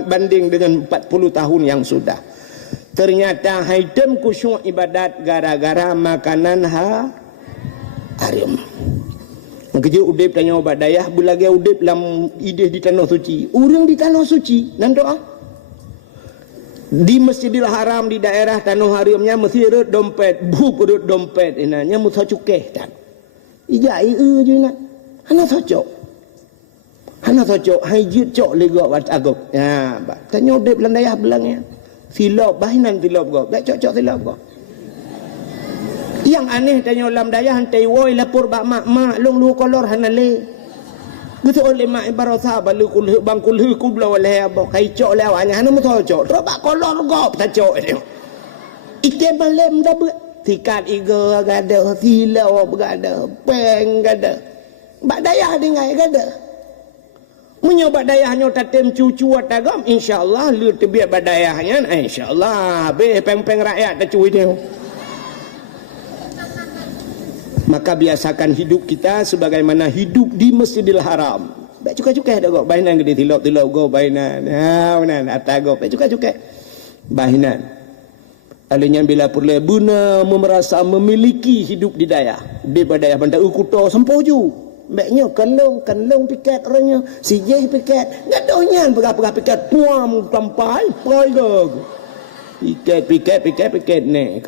banding dengan 40 tahun yang sudah ternyata haidem kusyuk ibadat gara-gara makanan haram Keje udip tanya obat dayah bulage udip lam ideh di tanah suci urang di tanah suci nan doa Di Masjidil Haram di daerah Tanah Harimnya mesti ada dompet, buk ada dompet inanya mesti cukeh tak. Ija je nak. Hana cocok. Hana cocok hai jut cok lega wat agok. Ya, tanya dep landayah belangnya. Silap bahinan silap go. Tak cocok silap go. Yang aneh tanya lam dayah hantai woi lapor bak mak long lu kolor hanale. Gitu oleh mak barasa balu kulhu bang kulhu kubla wala ba kai cok lawanya hana mo cok. Ro bak kolor go ta cok dia. Ite balem dah tikat iga gada silau gada peng gada. Bak dayah dengai gada. Munyo bak dayahnya tatem cucu atagam insyaallah lu tebiat bak dayahnya insyaallah be peng-peng rakyat ta cuy dia. Maka biasakan hidup kita sebagaimana hidup di Masjidil Haram. Baik cukai-cukai dah kok bainan gede tilap-tilap go bainan. Ha benan atago baik cukai-cukai. Bainan. Alanya bila perlu buna merasa memiliki hidup di daya. Di daya bandar ukuto sempoju. Baiknya kanlong piket orangnya. Sijeh piket. Gadohnya berapa piket puam sampai poi go. Piket ni.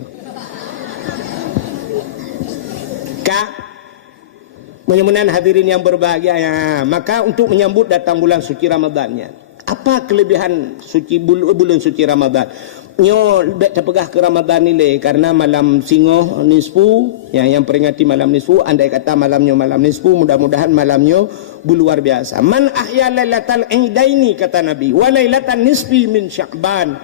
Mudah-mudahan hadirin yang berbahagia ya. Maka untuk menyambut datang bulan suci Ramadannya, apa kelebihan bulan suci Ramadan? Nyo terpegah ke Ramadan ni karena malam singoh nisfu yang peringati malam nisfu, andai kata malamnya malam nisfu, mudah-mudahan malamnya luar biasa. Man ahya lailatal idaini kata Nabi, wa lailatan nisfi min Sya'ban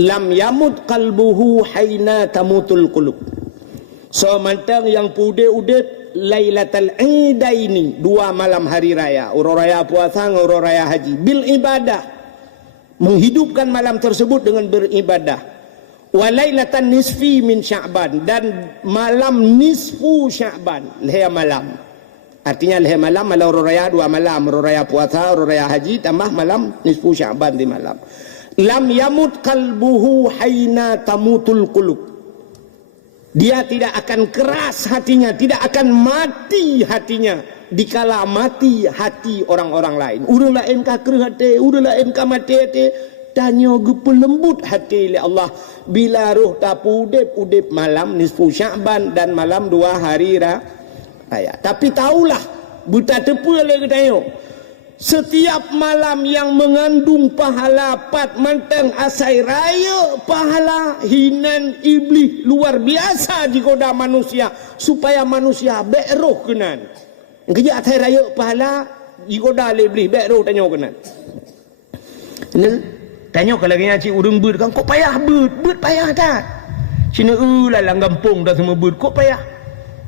lam yamut qalbuhu haina tamutul qulub. So mantang yang pude-udet Lailatul Idaini, 2 malam hari raya, uro raya puasa, uro raya haji, bil ibadah, menghidupkan malam tersebut dengan beribadah. Wa lailatan nisfi min Sya'ban, dan malam nisfu Sya'ban, leher malam. Artinya leher malam, malam uro raya 2 malam, uro raya puasa, uro raya haji, tambah malam nisfu Sya'ban di malam. Lam yamut qalbuhu haina tamutul qulub. Dia tidak akan keras hatinya, tidak akan mati hatinya dikala mati hati orang-orang lain. Urang lain ka kereh hati, urang lain ka mati hati, tanya gepelembut hati oleh Allah bila roh tapu udip malam nisfu Sya'ban dan malam 2 hari raya. Tapi tahulah buta tepu lagi tanya. Setiap malam yang mengandung pahala 4 mantang asai raya, pahala hinan iblis luar biasa jika manusia, supaya manusia beroh kenan. Kerja asai raya pahala jika iblis beroh tanya kenan. Tanya kalau lagi cik urang beut kan kok payah beut payah tak? Cina lalang gampung dah semua beut kok payah.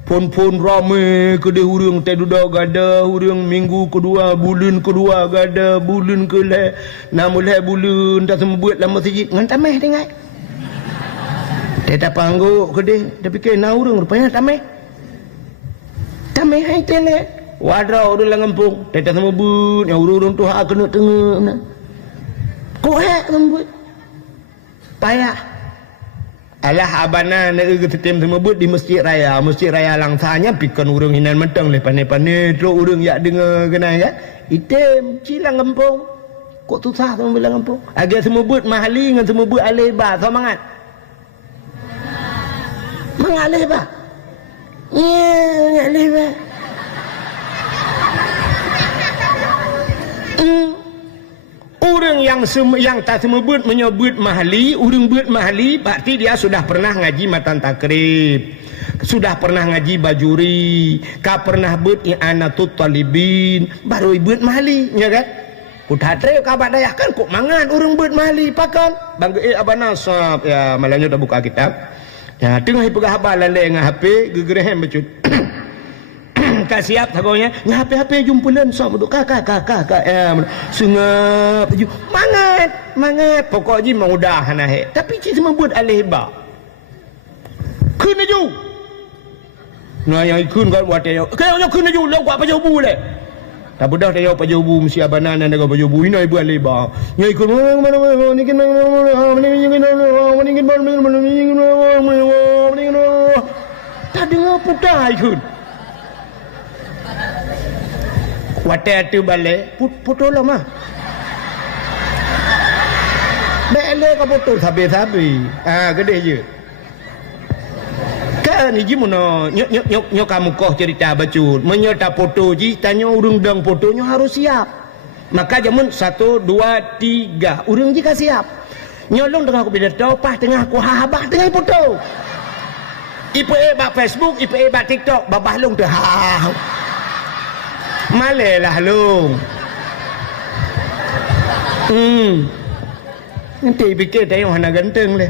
Pon ramai kedai urang teh duda gada urang minggu kedua bulan kedua gada bulan ke-6 bulan dah semua buat lama masjid ngan tameh dengai. Teh tak pangguk kedai tapi kena urang rupanya tameh hai tele wadra urang lang kampung teh tak semua buat yang urang tu hak kena tengah kok hak sembut payah. Alah abana nak ketem semua buat di masjid raya langsanya pikon urang hinan mentang le pane-pane terus urang yak dengar kena ya item cilang kampung kok susah sama bilang kampung agak semua buat mahali dengan semua buat alih ba sama mangat mangalih ba alih ba Orang yang tak semebut menyebut mahali, orang buat mahali berarti dia sudah pernah ngaji matan takrib, sudah pernah ngaji bajuri, ka pernah buat i'anatut talibin, baru buat mahali, ya kan? Kudhatre ka badayah kan kok mangan orang buat mahali pakan. Bang abana sab ya malahnya dah buka kitab. Ya tengah pegah habalan le ngah HP gegerehem becut. Kak siap tagonya nya HP jumpulan sok duk kakak sengap ju mangat pokok ji mudah nah tapi ci semua buat alih ba kun ju nah yang kun kan buat yo kayaknya kun ju lo buat pajau bu le tak bedah dia pajau bu mesti abanan dan pajau bu ini ibu alih ba nya kun mana ni kan tak dengar putai kun Wate tu balik, putolah mah. Balik kau foto sabi-sabi. Gede je. Kan ni gimana? Nyok kamu kau cerita bacut. Menyerta foto ji, tanya urang dang fotonya harus siap. Maka jamun 1, 2, 3. Urang ji ka siap. Nyolong tengah aku beda pas tengah aku habah tengah foto. Ipe bak Facebook, ipe bak TikTok, babah long tu Malelah long. Nanti fikir tengok hana ganteng le.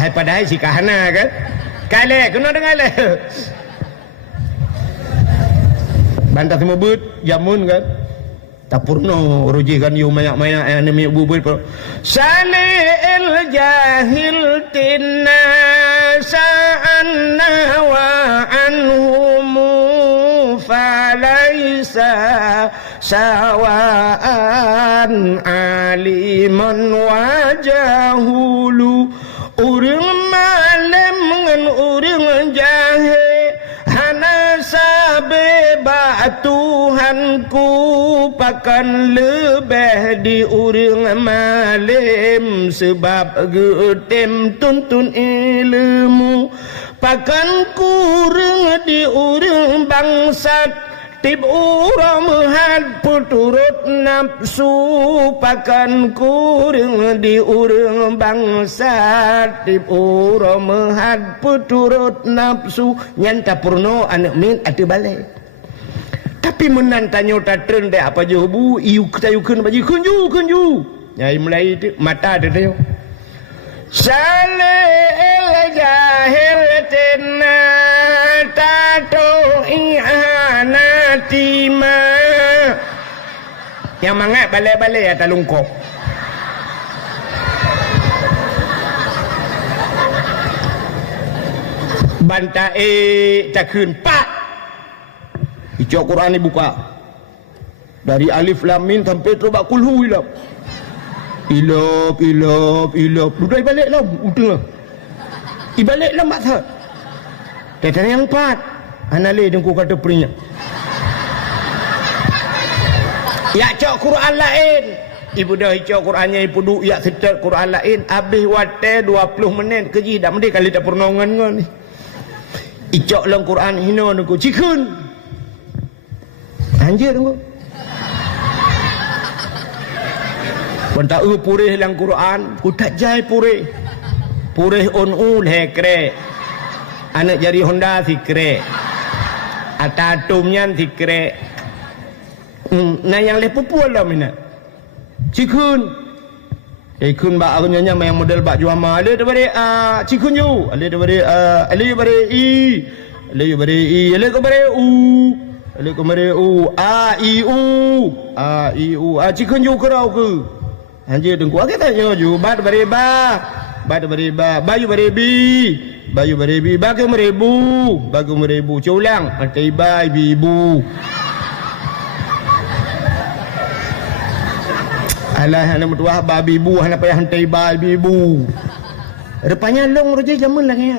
Padahal si kahana kan. Kale kena dengar le. Bantah semua but jamun kan. Tak purno ruji kan you mayak-mayak anime bubut. Salil jahil tinna sa'anna wa anhum falaysa sawa'an aliman wa jahulu. Urang malam dengan urang jahil hana sabe ba Tuhanku pakan lebih di urang malam sebab getem tuntun ilmu pakan kurang di urang bangsat tib urang had puturut nafsu pakan kurang di urang bangsa tib urang had puturut nafsu nyanta purno anak min ati balik tapi menantanya tatren dek apa je bu iu ketayukan baju kunju nyai mulai mata dia salil jahil tinna tato ihanatima yang mangat balai-balai atas lungkok bantai takun pak hijau Quran ni buka dari alif lam mim sampai terubak kulhu ilap dudai balik lah udah ibalik lah maksud kata yang 4 anale dengku kata perinyak ya cok Quran lain ibu dah hijau Qurannya ibu duk ya setel Quran lain habis wate 20 minit keji dah mesti kali tak pernongan kau ni hijau dalam Quran hina dengku cikun anjir dengku Pantau purih dalam Quran, ku tak jai purih. Purih on he kre. Anak jari Honda si kre. Atatumnya si kre. Nah yang lepas puan lah minat. Cikun. Cikun bak aku nyanyi yang model bak juama. Ada daripada cikun you. Ada daripada ada daripada i. Ada daripada i. Ada daripada u. Ada daripada u. A i u. A i u. Cikun you kerau ke? Anjir dengku aku tanya ju bat beriba bayu beribi bagu meribu culang tiba ibu alah hana mutuah babi ibu hana payah tiba ibu rupanya long roje zaman lagi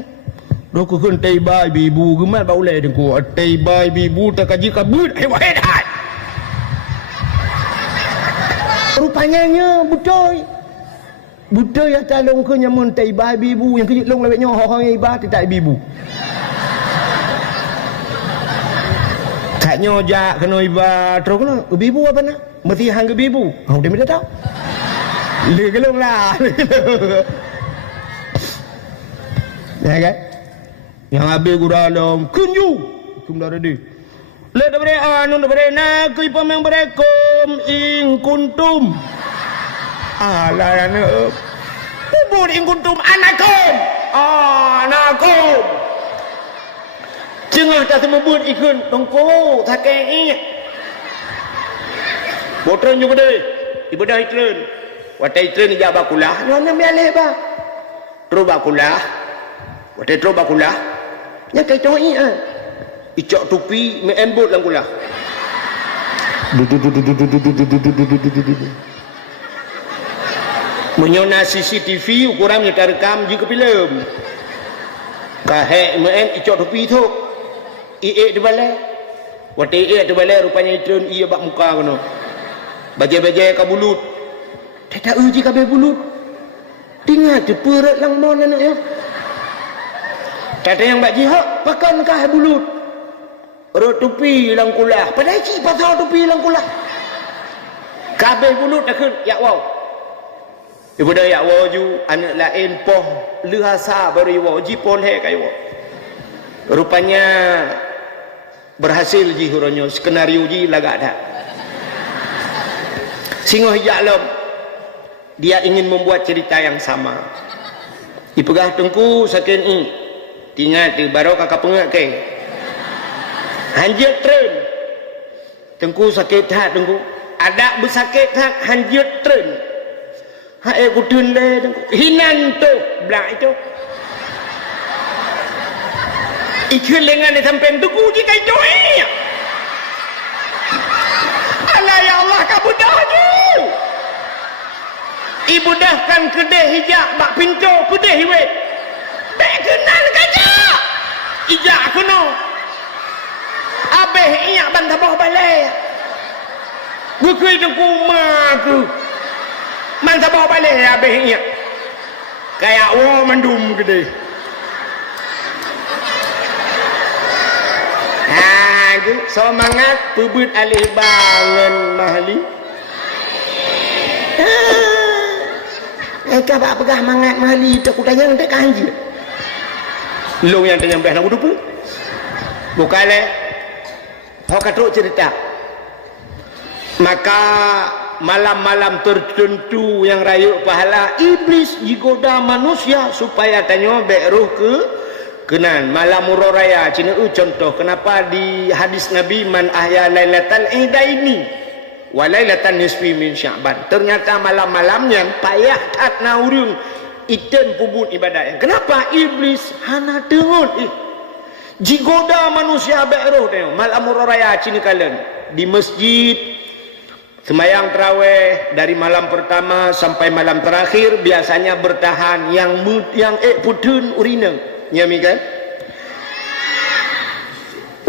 do ku kun tiba ibu gemat ba ulai dengku tiba ibu tak kaji kabut wahai dah rupanya betul yang talong ke nyamun tak iba ibu yang kejut long lewatnya orang yang iba tak ibu tak nyojak kena iba terus kena ibu apa nak mesti hang ibu dia minta tahu le gelong lah ya kan yang habis guralom kunju kumdara dia le daripada anu daripada nak ipam yang berekom ing kuntum ala anak kubur ing kuntum anakum cengah tak semebut ikun tongko takai botran juga deh ibu dah itren watai itren ija bakulah nyonya mialeh ba terus bakulah watai terus bakulah nyakai coi icok tupi me embut lang kula menyona CCTV ukuran kita rekam jika film kahek me icok tupi tu ie di balai wate ie di balai rupanya itun ia bak muka kono baje-baje ka bulut tak uji kabeh bulut. Tinggal tu perut lang mon anak ya. Kata yang bak jihad, pakankah bulut? Rot tupi lang kulah. Padahal cik pasal tupi lang kulah. Kabeh bulut dah kun, ya wow. Ibu dah ya wow ju, anak lain poh lehasa baru wow, jipon he kai wow. Rupanya berhasil ji huronyo, skenario ji lagak dah. Singoh hijak lom. Dia ingin membuat cerita yang sama. Ipegah tengku sakin i. Tinggal tu baru kakak pengak ke. Hanjut tren. Tengku sakit hak tengku. Ada bersakit hak hanjut tren. Hak kutun le tengku. Hinan tu belak itu. Ikut lengan dia sampai tengku jika itu alah ya Allah kabudah tu. Ibu dah kan kedai hijak bak pintu kedai hiwe. Tak kenal kaca. Ijak kuno. Abeh iyak bantah bawah balik. Gukui tengku maku. Bantah bawah balik abeh iyak. Kayak wo mandum kedai. Semangat pebut alih bangun mahli. Kau bak pegah mangat mahli tak ku tanya nanti kanji. Long yang tanya beh nak udup. Bukan le. Hok katruk cerita. Maka malam-malam tertentu yang rayuk pahala iblis digoda manusia supaya tanya bek ruh ke kenan malam muroraya cina contoh kenapa di hadis Nabi man ahya lailatal idaini wa lailatan nisfi min sya'ban. Ternyata malam-malamnya payah tat na urang iten pubun ibadah. Kenapa iblis hana dengut jigoda manusia beroh tengok malam muroraya cina kalen di masjid sembahyang tarawih dari malam pertama sampai malam terakhir biasanya bertahan yang putun urineng nyami kan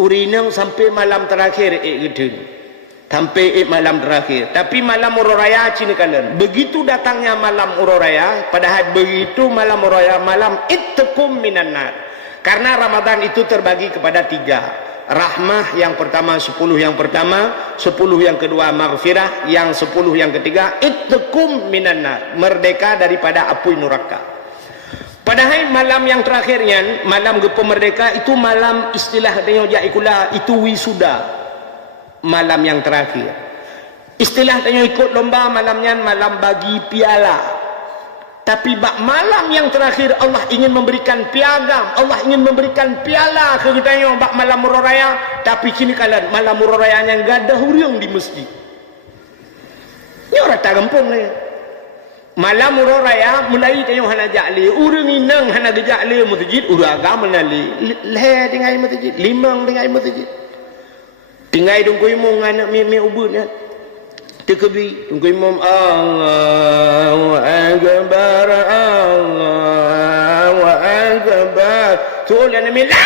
urinang sampai malam terakhir gedeng sampai malam terakhir. Tapi malam ururaya cina kalian begitu datangnya malam ururaya padahal begitu malam ururaya malam ittekum minan nar. Karena Ramadan itu terbagi kepada 3 rahmah, yang pertama 10 yang pertama, 10 yang kedua maghfirah, yang 10 yang ketiga ittekum minan nar, merdeka daripada api neraka. Padahal malam yang terakhirnya, malam pemerdeka itu malam istilah tanya ikula itu wisuda. Malam yang terakhir. Istilah tanya ikut lomba malamnya malam bagi piala. Tapi bak malam yang terakhir Allah ingin memberikan piagam, Allah ingin memberikan piala ke kita bak malam muroraya. Tapi kini kalian malam murorayanya enggak ada huriung di masjid. Ini orang tak gempung ni. Malam muroraya mulai tayong hana ja'li urang inang hana geja'li masjid urang agama nali le tinggai masjid limang tinggai masjid tinggai dungkui mong anak mi ubun ya tekebi dungkui mong Allahu akbar Allahu akbar tulan mi la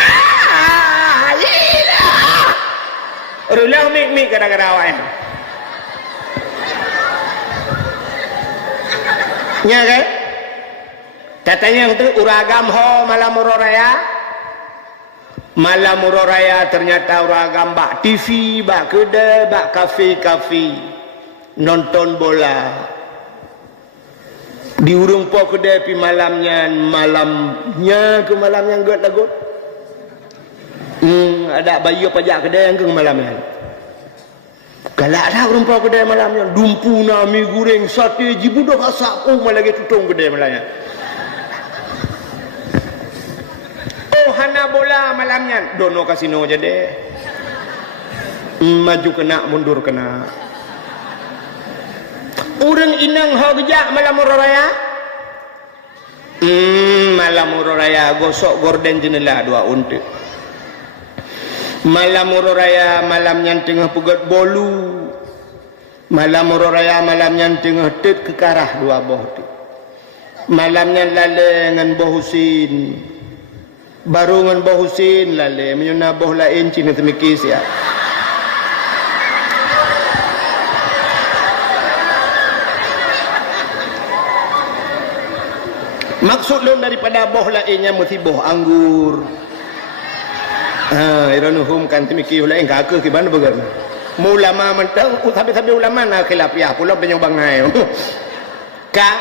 ilaha rulang mi kadang-kadang awak nya kan katanya itu uragam ho malam muroraya ternyata uragam bak TV bak kedai bak kafe nonton bola di urung po kedai pi malamnya ke malamnya enggak lagut ada bayi pajak kedai yang ke malamnya. Galak dah rumpah kedai malamnya dumpu nami goreng sate jibudah asap malah lagi tutung kedai malamnya. Oh hana bola malamnya dono kasino je deh. Maju kena mundur kena. Urang inang ho gejak malam muroraya. Malam muroraya gosok gorden jendela 2 untik. Malam muroraya malamnya tengah pegat bolu. Malam muroraya malamnya tengah tet kekarah 2 boh tu. Malamnya lale ngan boh Husin. Baru ngan boh Husin lale menyuna boh lain cina temikis ya. Maksud lun daripada boh lainnya mesti boh anggur. Iranuhum kan timiki lain kakak ke mana began. Ulama mentang tapi ulama nak khilafiah pula penyobang hai. Ka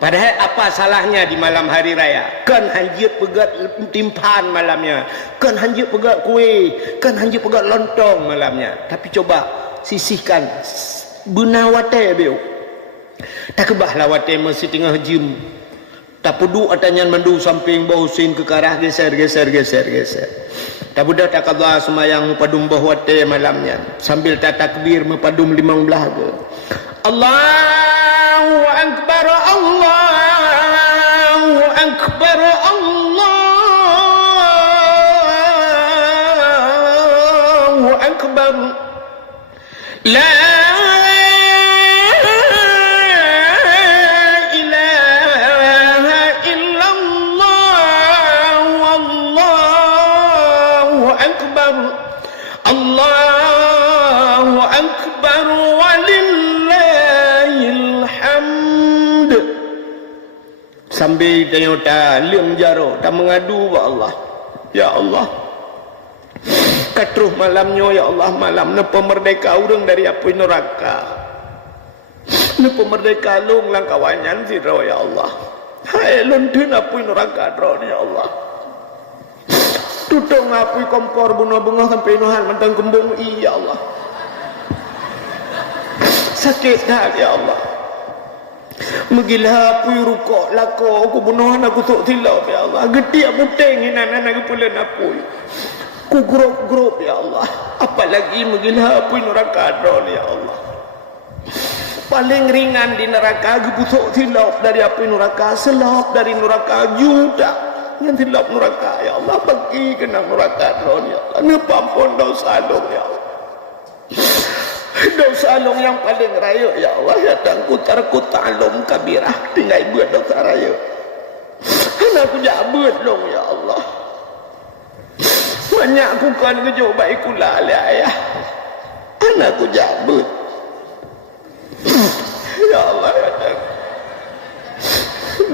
padahal apa salahnya di malam hari raya? Kan hanjit pegat timpan malamnya. Kan hanjit pegat kuih, kan hanjit pegat lontong malamnya. Tapi coba sisihkan benawate beu. Tak kebah lawate mesti tengah jim. Tak pudu atanya mandu samping bau sin ke arah geser. Tak budak tak kabar semayang padum bahwate malamnya sambil tak takbir mepadum 15 ke. Allahu akbar Allahu akbar Allahu akbar la sambil tengok liang jaro tak mengadu wa Allah. Ya Allah, katruh malamnya ya Allah, malam napa merdeka urang dari api neraka, napa merdeka lung langkawanyan sira ya Allah. Hai luntun api neraka dro ya Allah, tutung api kompor bunga-bunga sampai nuhan mentang kembung ya Allah. Sakit dah ya Allah. Megila api rukuk lako aku bunuhan aku tok tilap ya Allah. Geti aku teng hinan aku pulen api. Ku grup ya Allah. Apalagi megila api neraka dron ya Allah. Paling ringan di neraka gubusuk tilap dari api neraka, selap dari neraka juta. Yang tilap neraka ya Allah, bagi kena neraka dron ya Allah. Nepampun dosa dong ya Allah. Dosa long yang paling raya ya Allah, ya tangkutar kutalum kabirah tinggal buat dosa raya. Anakku jabut long ya Allah. Banyak aku kan kejo baik kula ayah. Anakku jabut. Ya Allah ya tang.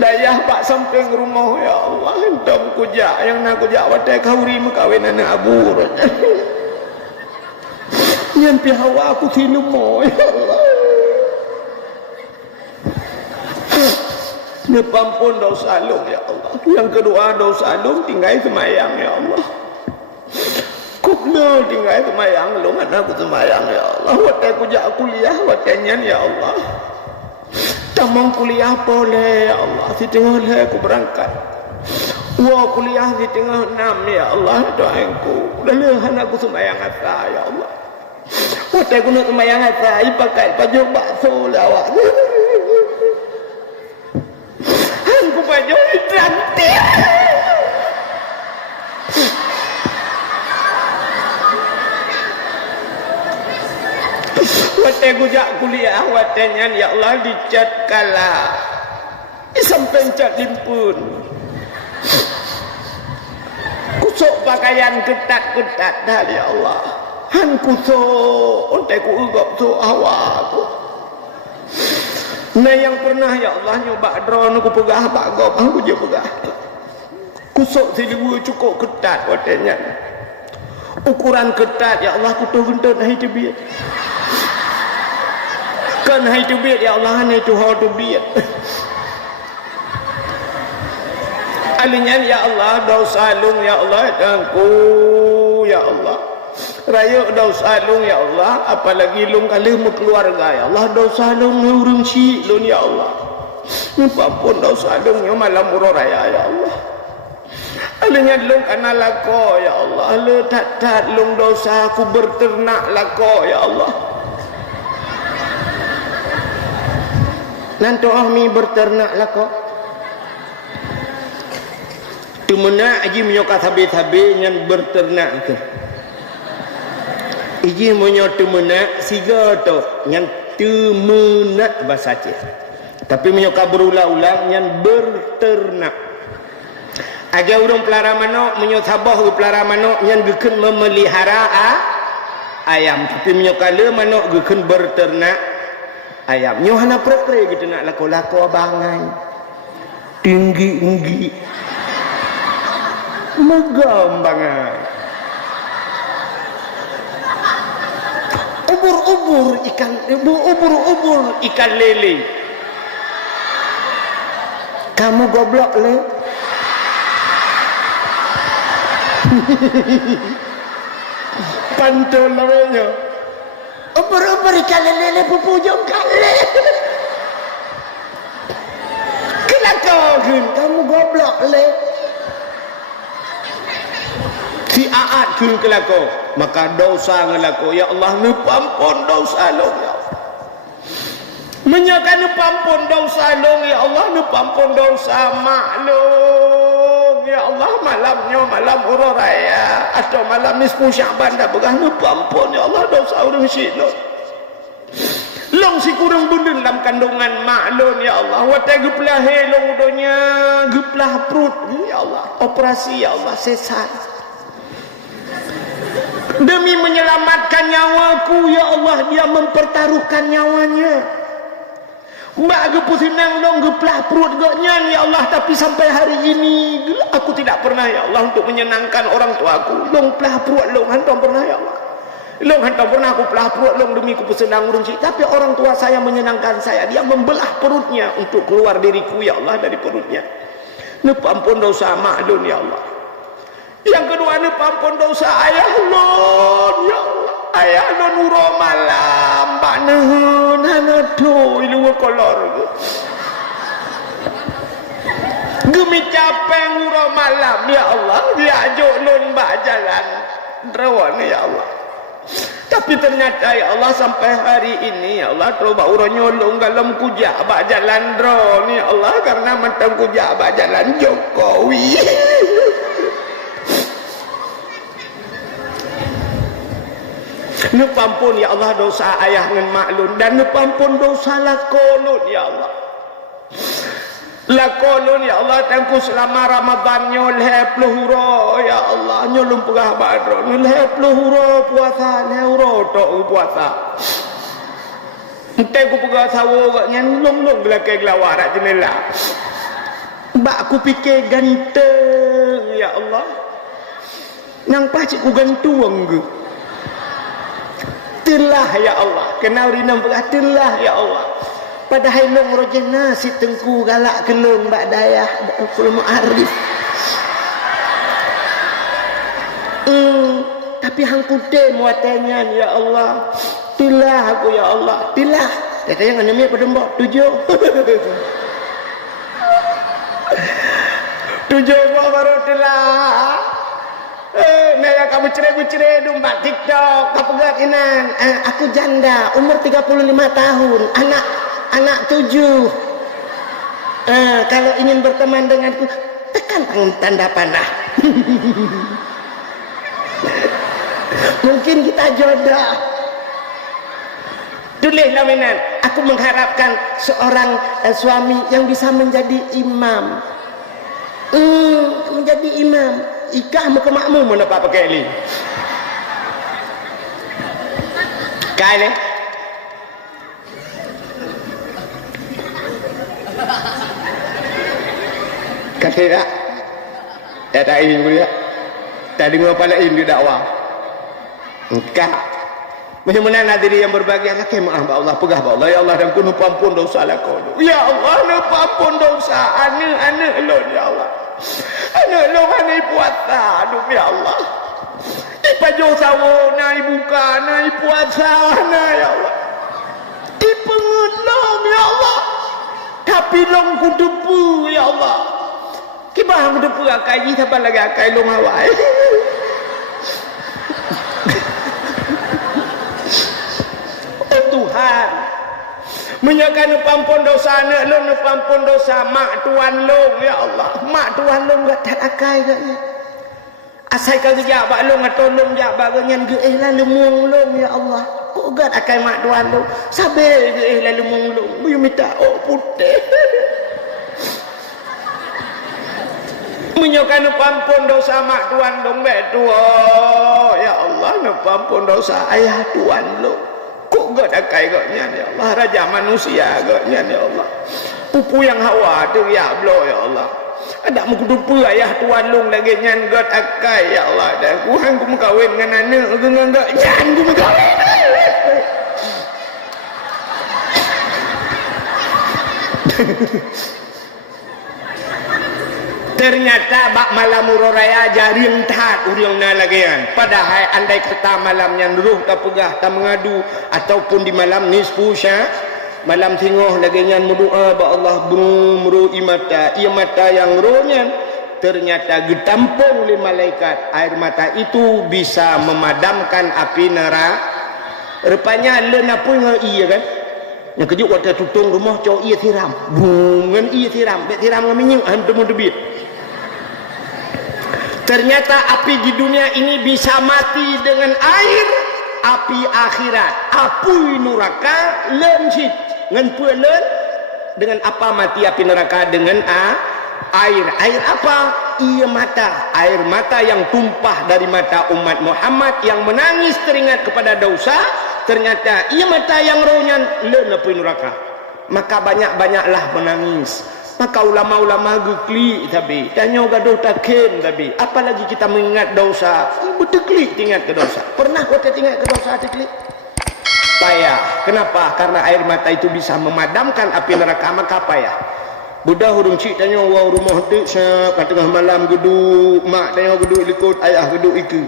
Dayah pak samping rumah ya Allah, hentam kujak yang nak kujak watai kauri mekawin anak abur. Yang pihawa aku tilumo ya Allah. Nepampun dosa long ya Allah. Yang kedua dosa long tinggal semayang ya Allah. Kukna tinggal semayang long anakku semayang ya Allah. Watai kujak kuliah watainya ya Allah. Tamang kuliah boleh ya Allah. Si tengah lah aku berangkat. Wah kuliah di tengah 6 ya Allah. Doainku lelehan aku semayang asa ya Allah. Watai guna semayang saya pakai baju bakso lawak. Aku baju cantik. Watai gujak kuliah watainya ya Allah dicat kala. Sampai cat limpun. Kusuk pakaian ketat-ketat dah ya Allah. Han kuso ontai ku ugap so awak. Nah yang pernah ya Allah nyoba drone aku pegah bagop aku je pegah. Kusuk silibu cukup ketat watenya. Ukuran ketat ya Allah ku tu gentut hai tebit. Kan hai tebit ya Allah hai tu ha tu biat. Alinya ya Allah dosa lung ya Allah tangku ya Allah. Raya dosa lung ya Allah, apalagi lung kali mu keluarga ya Allah, dosa lung urung si lung ya Allah. Ampun dosa lung malam murah raya ya Allah. Alinya lung kana lako ya Allah, le tat lung dosa aku berternak lako ya Allah. Nanti ahmi berternak lako. Tumena aji menyokat habis-habis yang berternak ke. Iji menyo temenak siga tu yang temenak bahasa Aceh. Tapi menyo berulang-ulang yang berternak. Aja urang pelara manok menyo sabah ke pelara manok yang gekeun memelihara ayam. Tapi menyo kala manok gekeun berternak ayam. Nyo hana pre-pre gitu nak lako-lako abangan. tinggi megam banget. Ubur-ubur ikan lele. Kamu goblok le. Pantol namanya. Ubur-ubur ikan lele pupujung kali. Kelakon kamu goblok le. Si aat kun kelakon, maka dosa ngelako. Ya Allah, nupampun dosa lo ya Allah. Menyakan nupampun dosa lo ya Allah, nupampun dosa maklum ya Allah. Malamnya malam Huru Raya atau malam nisfu Syaban dah begah nupampun ya Allah dosa orang silo. Long si kurang bulan dalam kandungan maklum ya Allah. Watai geplah helong donya, geplah perut ya Allah. Operasi ya Allah sesar. Demi menyelamatkan nyawaku ya Allah, dia mempertaruhkan nyawanya. Mbak gepu senang dong geplah perut gaknya ya Allah, tapi sampai hari ini aku tidak pernah ya Allah untuk menyenangkan orang tuaku. Long pelah perut long hantam pernah ya Allah. Long hantam pernah aku pelah perut long demi ku pesenang urung cik, tapi orang tua saya menyenangkan saya. Dia membelah perutnya untuk keluar diriku ya Allah dari perutnya. Nupampun dosa maklum ya Allah. Yang kedua ni pampun dosa ayah lon ya Allah. Ayah lon uro malam mbak nehun hanado ilu kolor gemi capeng uro malam ya Allah. Diajuk lon mbak jalan rawan ya Allah. Tapi ternyata ya Allah sampai hari ini ya Allah coba uro nyolong dalam kujak mbak jalan dron ya Allah, karena mentang kujak mbak jalan Jokowi. Nupampun ya Allah dosa ayah dengan maklun, dan nupampun dosa lakolun ya Allah. Lakolun ya Allah tengku selama Ramadan nyoleh peluhuro ya Allah, nyolong pegah badro nyoleh peluhuro puasa nyolong tok puasa. Tengku pegah sawo nyolong belakang gelawarak jenela. Mbak aku fikir ganteng ya Allah, nang pacik ku gantuang ke. Telah ya Allah, kenal rinam telah ya Allah. Padahal long rojena si tengku galak kelung mbak dayah kul mu'arif. Tapi hang kude muatannya ya Allah. Telah aku ya Allah, telah. Katanya ngan pada mbak 7. 7 baru telah. Naya kamu cerai-cerai dong mbak TikTok apa gak inan. Aku janda umur 35 tahun, anak 7. Kalau ingin berteman denganku tekan tanda panah. Mungkin kita jodoh. Tulis laminan, aku mengharapkan seorang suami yang bisa menjadi imam. Menjadi imam. Ikah muka makmum mana pak pakai ni? Kai ni? Kasih tak? Tak ini mulia. Tadi ngapa ini dakwah? Engkau. Macam mana diri yang berbahagia? Laki maaf Allah, pegah Allah. Ya Allah, dan kuno pampun dosa laku. Ya Allah, nu pampun dosa. Anak lo ya Allah. Anak lo hanai puasa, aduh ya Allah. Ipajo sawo nai buka, nai puasa, nai ya Allah. Ipengelom ya Allah. Tapi long kudupu ya Allah. Kibah kudupu akai ni siapa lagi akai long hawai. Oh Tuhan, menyakan pampun dosa anak lo, pampun dosa mak tuan lo ya Allah. Mak tuan lo enggak tak akai gaknya. Asai kau kerja bak lo ngatolong jak bak ngan ge lalu mung lo ya Allah. Kok gak akai mak tuan lo. Sabar ge lalu mung lo. Bu minta oh putih. Menyakan pampun dosa mak tuan lo betua ya Allah, pampun dosa ayah tuan lo. Kok gak akai gaknya ya Allah, raja manusia gaknya ya Allah. pupu yang hawa tu ya Allah ya Allah. Ada mu kudupa ayah tuan long lagi nyan god akai ya Allah. Dan ku hang ku kawin dengan anak dengan enggak nyan ku kawin. Ternyata bak malam uraya jaring tat urang na lagian. Padahal andai kata malamnya ruh tak pegah tak mengadu ataupun di malam nisfu sya malam tengah lagian berdoa ba Allah buru imata ia mata yang rohnya ternyata getampung oleh malaikat. Air mata itu bisa memadamkan api neraka. Rupanya leun apa iya kan? Yang kejut waktu tutung rumah cowok ia tiram. Bungan ia tiram, bet tiram ngaminyung hantu mudebit. Ternyata api di dunia ini bisa mati dengan air, api akhirat, api neraka lencit ngan pueun dengan apa mati api neraka dengan air. Air apa? Ia mata, air mata yang tumpah dari mata umat Muhammad yang menangis teringat kepada dosa. Ternyata ia mata yang rohnya leun api neraka. Maka banyak-banyaklah menangis. Maka ulama-ulama gekli tapi tanya gaduh takin tapi apalagi kita mengingat dosa betekli ingat ke dosa. Pernah kau ingat ke dosa tekli? Payah. Kenapa? Karena air mata itu bisa memadamkan api neraka, maka payah. Budak hurung cik tanya wah rumah tu siap tengah malam geduk mak tanya geduk likut ayah geduk iku.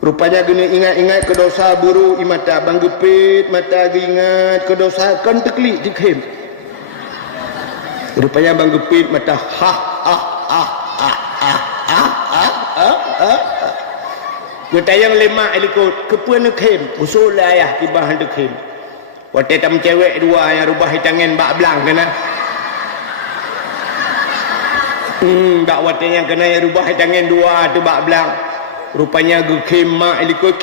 Rupanya gini ingat-ingat ke dosa buru imata bang gepit mata ingat ke dosa kan tekli dikhem. Rupanya bang gepit mata Gutayang lemak elikut kepuan kem usul ayah tibah hantu kem. Waktu tam cewek dua yang rubah hitangan bak belang kena. Bak waktu yang kena yang rubah hitangan dua tu bak belang. Rupanya gekem mak elikut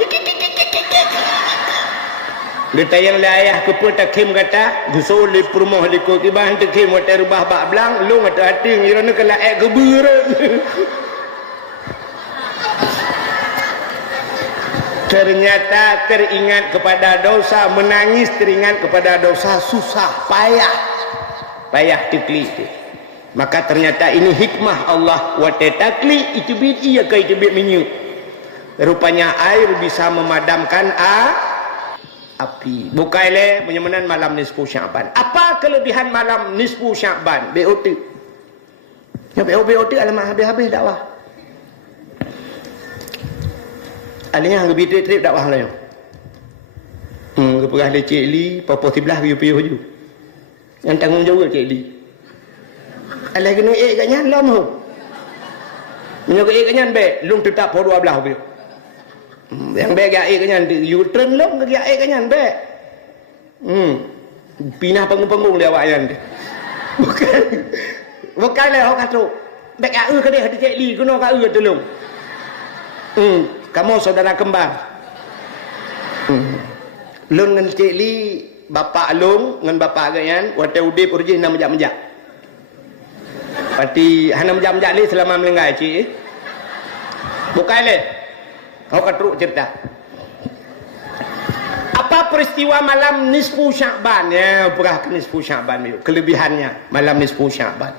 Gutayang ayah kepuan tak kem kata usul le perumah elikut tibah hantu kem waktu rubah bak belang lu mata hati ngirana kena gebur. Ternyata teringat kepada dosa, menangis teringat kepada dosa, susah, payah tikli. Maka ternyata ini hikmah Allah. Wate takli itu bid iya ke itu bid minyu. Rupanya air bisa memadamkan api. Bukaile menyamanan malam nisfu Sya'ban. Apa kelebihan malam nisfu Sya'ban? BOT. Ya BOT alamak habis-habis dakwah. Alihnya hang bidit trip dakwah lah yang. Keperah le Cik Li, papa sebelah piu-piu je. Yang tanggung jawab Cik Li. Alah kena katnya lom ho. Menyo katnya be, lung tetap po 12 piu. Yang be katnya you turn lom katnya be. Pinah panggung-panggung dia awak yang. Bukan lah hok katu. Bek ke dia hadi Cik Li kena ka tolong. Kamu saudara kembar. Lung dengan Cik Li, bapak Lung dengan bapak Agayan, waktu udip urjih nak menjak-menjak. Pati hana menjak-menjak ni selama melenggai Cik. Bukan le. Kau katruk cerita. Apa peristiwa malam nisfu Sya'ban? Ya, perah ke nisfu Sya'ban. Kelebihannya malam nisfu Sya'ban.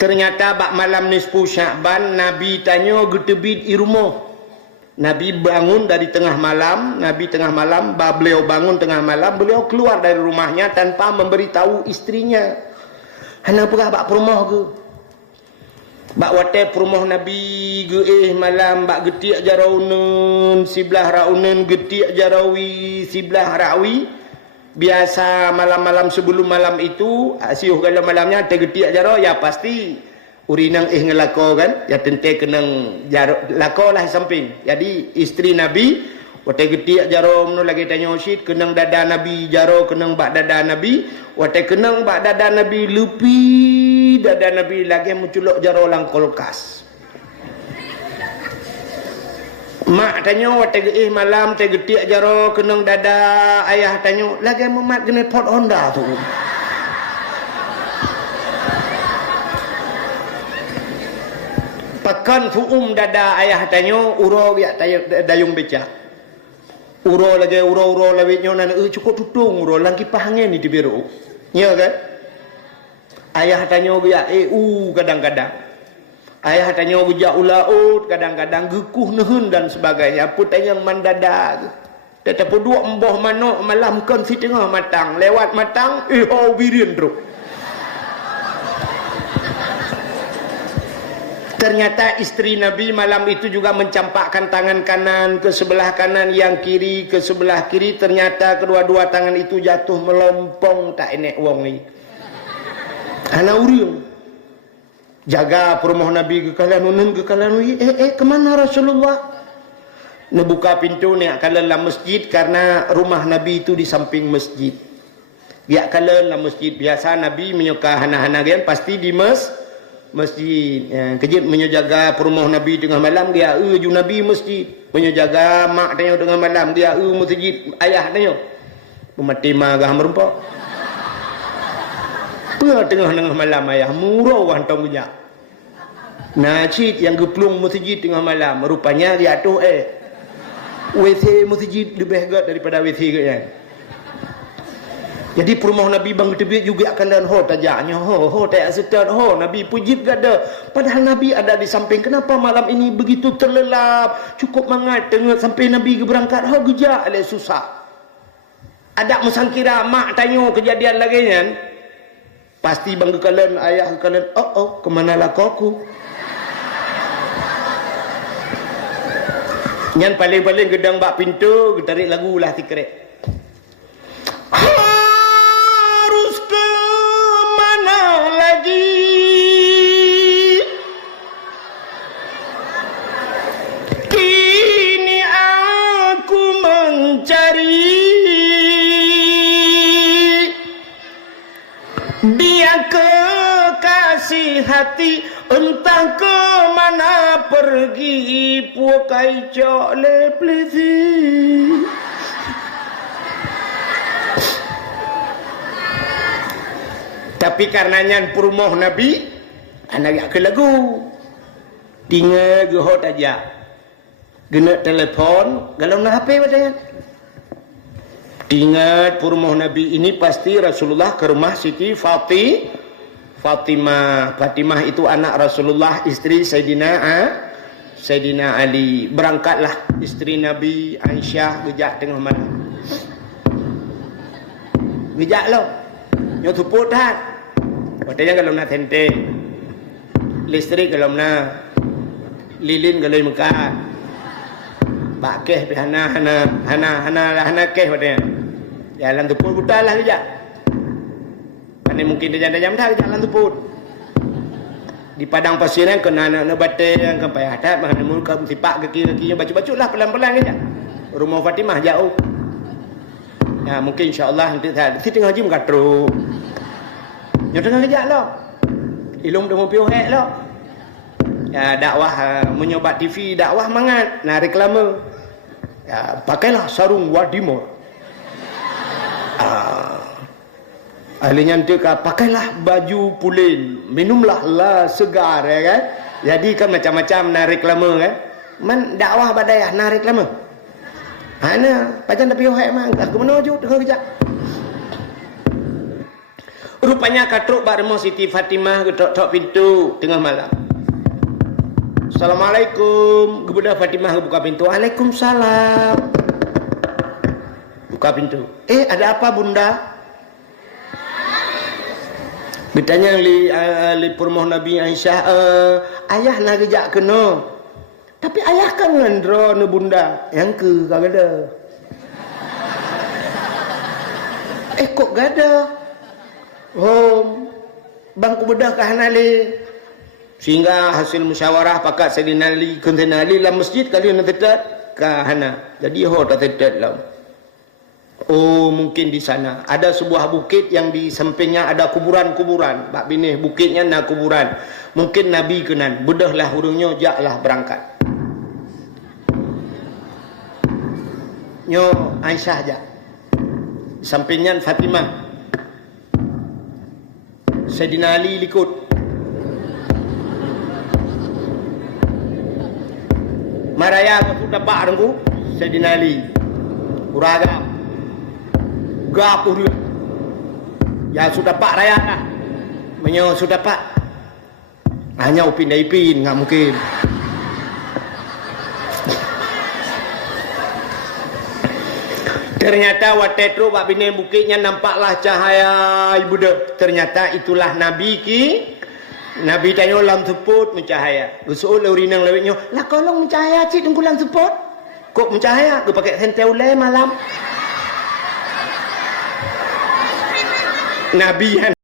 Ternyata bak malam nisfu Sya'ban, Nabi tanya getebit i rumah. Nabi bangun dari tengah malam, beliau bangun tengah malam, beliau keluar dari rumahnya tanpa memberitahu istrinya. Hana perah bak perumah ke? Bak wate perumah Nabi ge malam bak getiak jaraunen, siblah raunen getiak jarawi, siblah rawi. Biasa malam-malam sebelum malam itu, siuh kalau malamnya tegetiak jarau ya pasti urinang ngelako kan ya tente kenang jaro lako lah samping. Jadi istri Nabi wate getiak jaro nu lagi tanya osid kenang dada Nabi jaro kenang bak dada Nabi wate kenang bak dada Nabi lupi dada Nabi lagi menculok jaro lang kulkas. Mak tanya wate malam te getiak jaro kenang dada ayah tanya lagi memat gene pot Honda tu. Pakan fuum dada ayah tanya uro ya dayung beca. Uro lagi uro lawitnya nan cukup tutung uro lang kipas angin ni di biru. Ya kan? Ayah tanya dia kadang-kadang. Ayah tanya dia ulaut kadang-kadang gekuh nehun dan sebagainya. Apa tanya mandada. Tetapi dua embah manok malam kan si tengah matang. Lewat matang, birin teruk. Ternyata istri Nabi malam itu juga mencampakkan tangan kanan ke sebelah kanan, yang kiri ke sebelah kiri. Ternyata kedua-dua tangan itu jatuh melompong tak enek wong ni. Ana uriung. Jaga perumah Nabi kekalan unen kekalan kemana Rasulullah? Nebuka pintu ni akalan la masjid karena rumah Nabi itu di samping masjid. Ya akalan la masjid biasa Nabi menyuka hana-hana gian pasti di masjid. Kejut menjaga perumah Nabi tengah malam dia ju Nabi masjid. Menjaga mak tanya tengah malam dia masjid ayah tanya. Pemati magah merumpak. Tengah-tengah malam ayah murau hantong punya. Najid yang geplung masjid tengah malam rupanya dia tu WC masjid lebih hebat daripada WC katnya. Jadi perumah Nabi bang tebik juga akan dan tajaknya tak setan Nabi pujit gada. Padahal Nabi ada di samping. Kenapa malam ini begitu terlelap? Cukup mangat tengok sampai Nabi berangkat gejak le susah. Ada mesangkira mak tanya kejadian lagi kan. Pasti bang kalian ayah kalian kemana lah aku? Yang paling-paling gedang bak pintu tarik lagu lah tikrek. Harus ke mana lagi? Kini aku mencari dia kekasih hati, entah ke mana pergi, pukai cok leplesi. Tapi karenanya perumah Nabi anak ke lagu tinggal gehot aja gena telepon kalau nak HP badangan. Ingat perumah Nabi ini pasti Rasulullah ke rumah Siti Fatimah. Fatimah itu anak Rasulullah, istri Sayyidina Ali. Berangkatlah istri Nabi Aisyah gejak tengah malam. Gejak lo. Nyo tuput hat. Katanya kalau nak tente. Listrik kalau nak lilin kalau mekat. Bakeh pi hana keh katanya. Jalan tuput buta lah kejap. Mana mungkin dia jam dah jalan tuput. Di padang pasiran kena nak batai yang kampai hadat mana muka sipak kaki-kakinya baca-baca lah pelan-pelan kejap. Rumah Fatimah jauh. Ya mungkin insya-Allah nanti tengah jam katru. Nyo tengah kejap lo. Ilung dah piuh lo. Ya dakwah menyobat TV dakwah mangat nak reklame. Ya pakailah sarung wadimor. Ahlinya nanti pakailah baju pulin, minumlah la segar ya kan. Jadi kan macam-macam nak reklame kan. Man dakwah badai nak reklame. Ana pajan tapi hai mang ke mana ju tengah kejap. Rupanya katruk bak rumah Siti Fatimah ketok-tok pintu tengah malam. Assalamualaikum. Kemudian Fatimah buka pintu. Waalaikumsalam. Buka pintu. Ada apa bunda? Bertanya li perumah Nabi Aisyah, ayah nak kejak kena. Tapi ayah kan ngandro ne bunda. Yang ke kagada. Kok gada? Bangku bedah kahanali. Sehingga hasil musyawarah pakat Sayyidina Ali, Sayyidina Ali dalam masjid kalian nak tetap kahana. Jadi tak tetap lah. Mungkin di sana ada sebuah bukit yang di sampingnya ada kuburan-kuburan. Bak binih bukitnya nak kuburan. Mungkin Nabi kenan bedahlah hurungnya jaklah berangkat. Nyo Aisyah aja. Sampingnya Fatimah. Sayyidina Ali likut. Maraya aku dapat arengku Sayyidina Ali. Uragam. Gap urut. Ya sudah pak raya dah. Menyo sudah pak. Hanya upin daipin, nggak mungkin. Ternyata waktu itu Pak Bini bukitnya nampaklah cahaya ibu dah. Ternyata itulah Nabi ki. Nabi tanya lam seput mencahaya. Usul urinang lewitnya. Lah kolong mencahaya cik tunggu lam seput. Kok mencahaya? Kau pakai senteu le malam. Nabi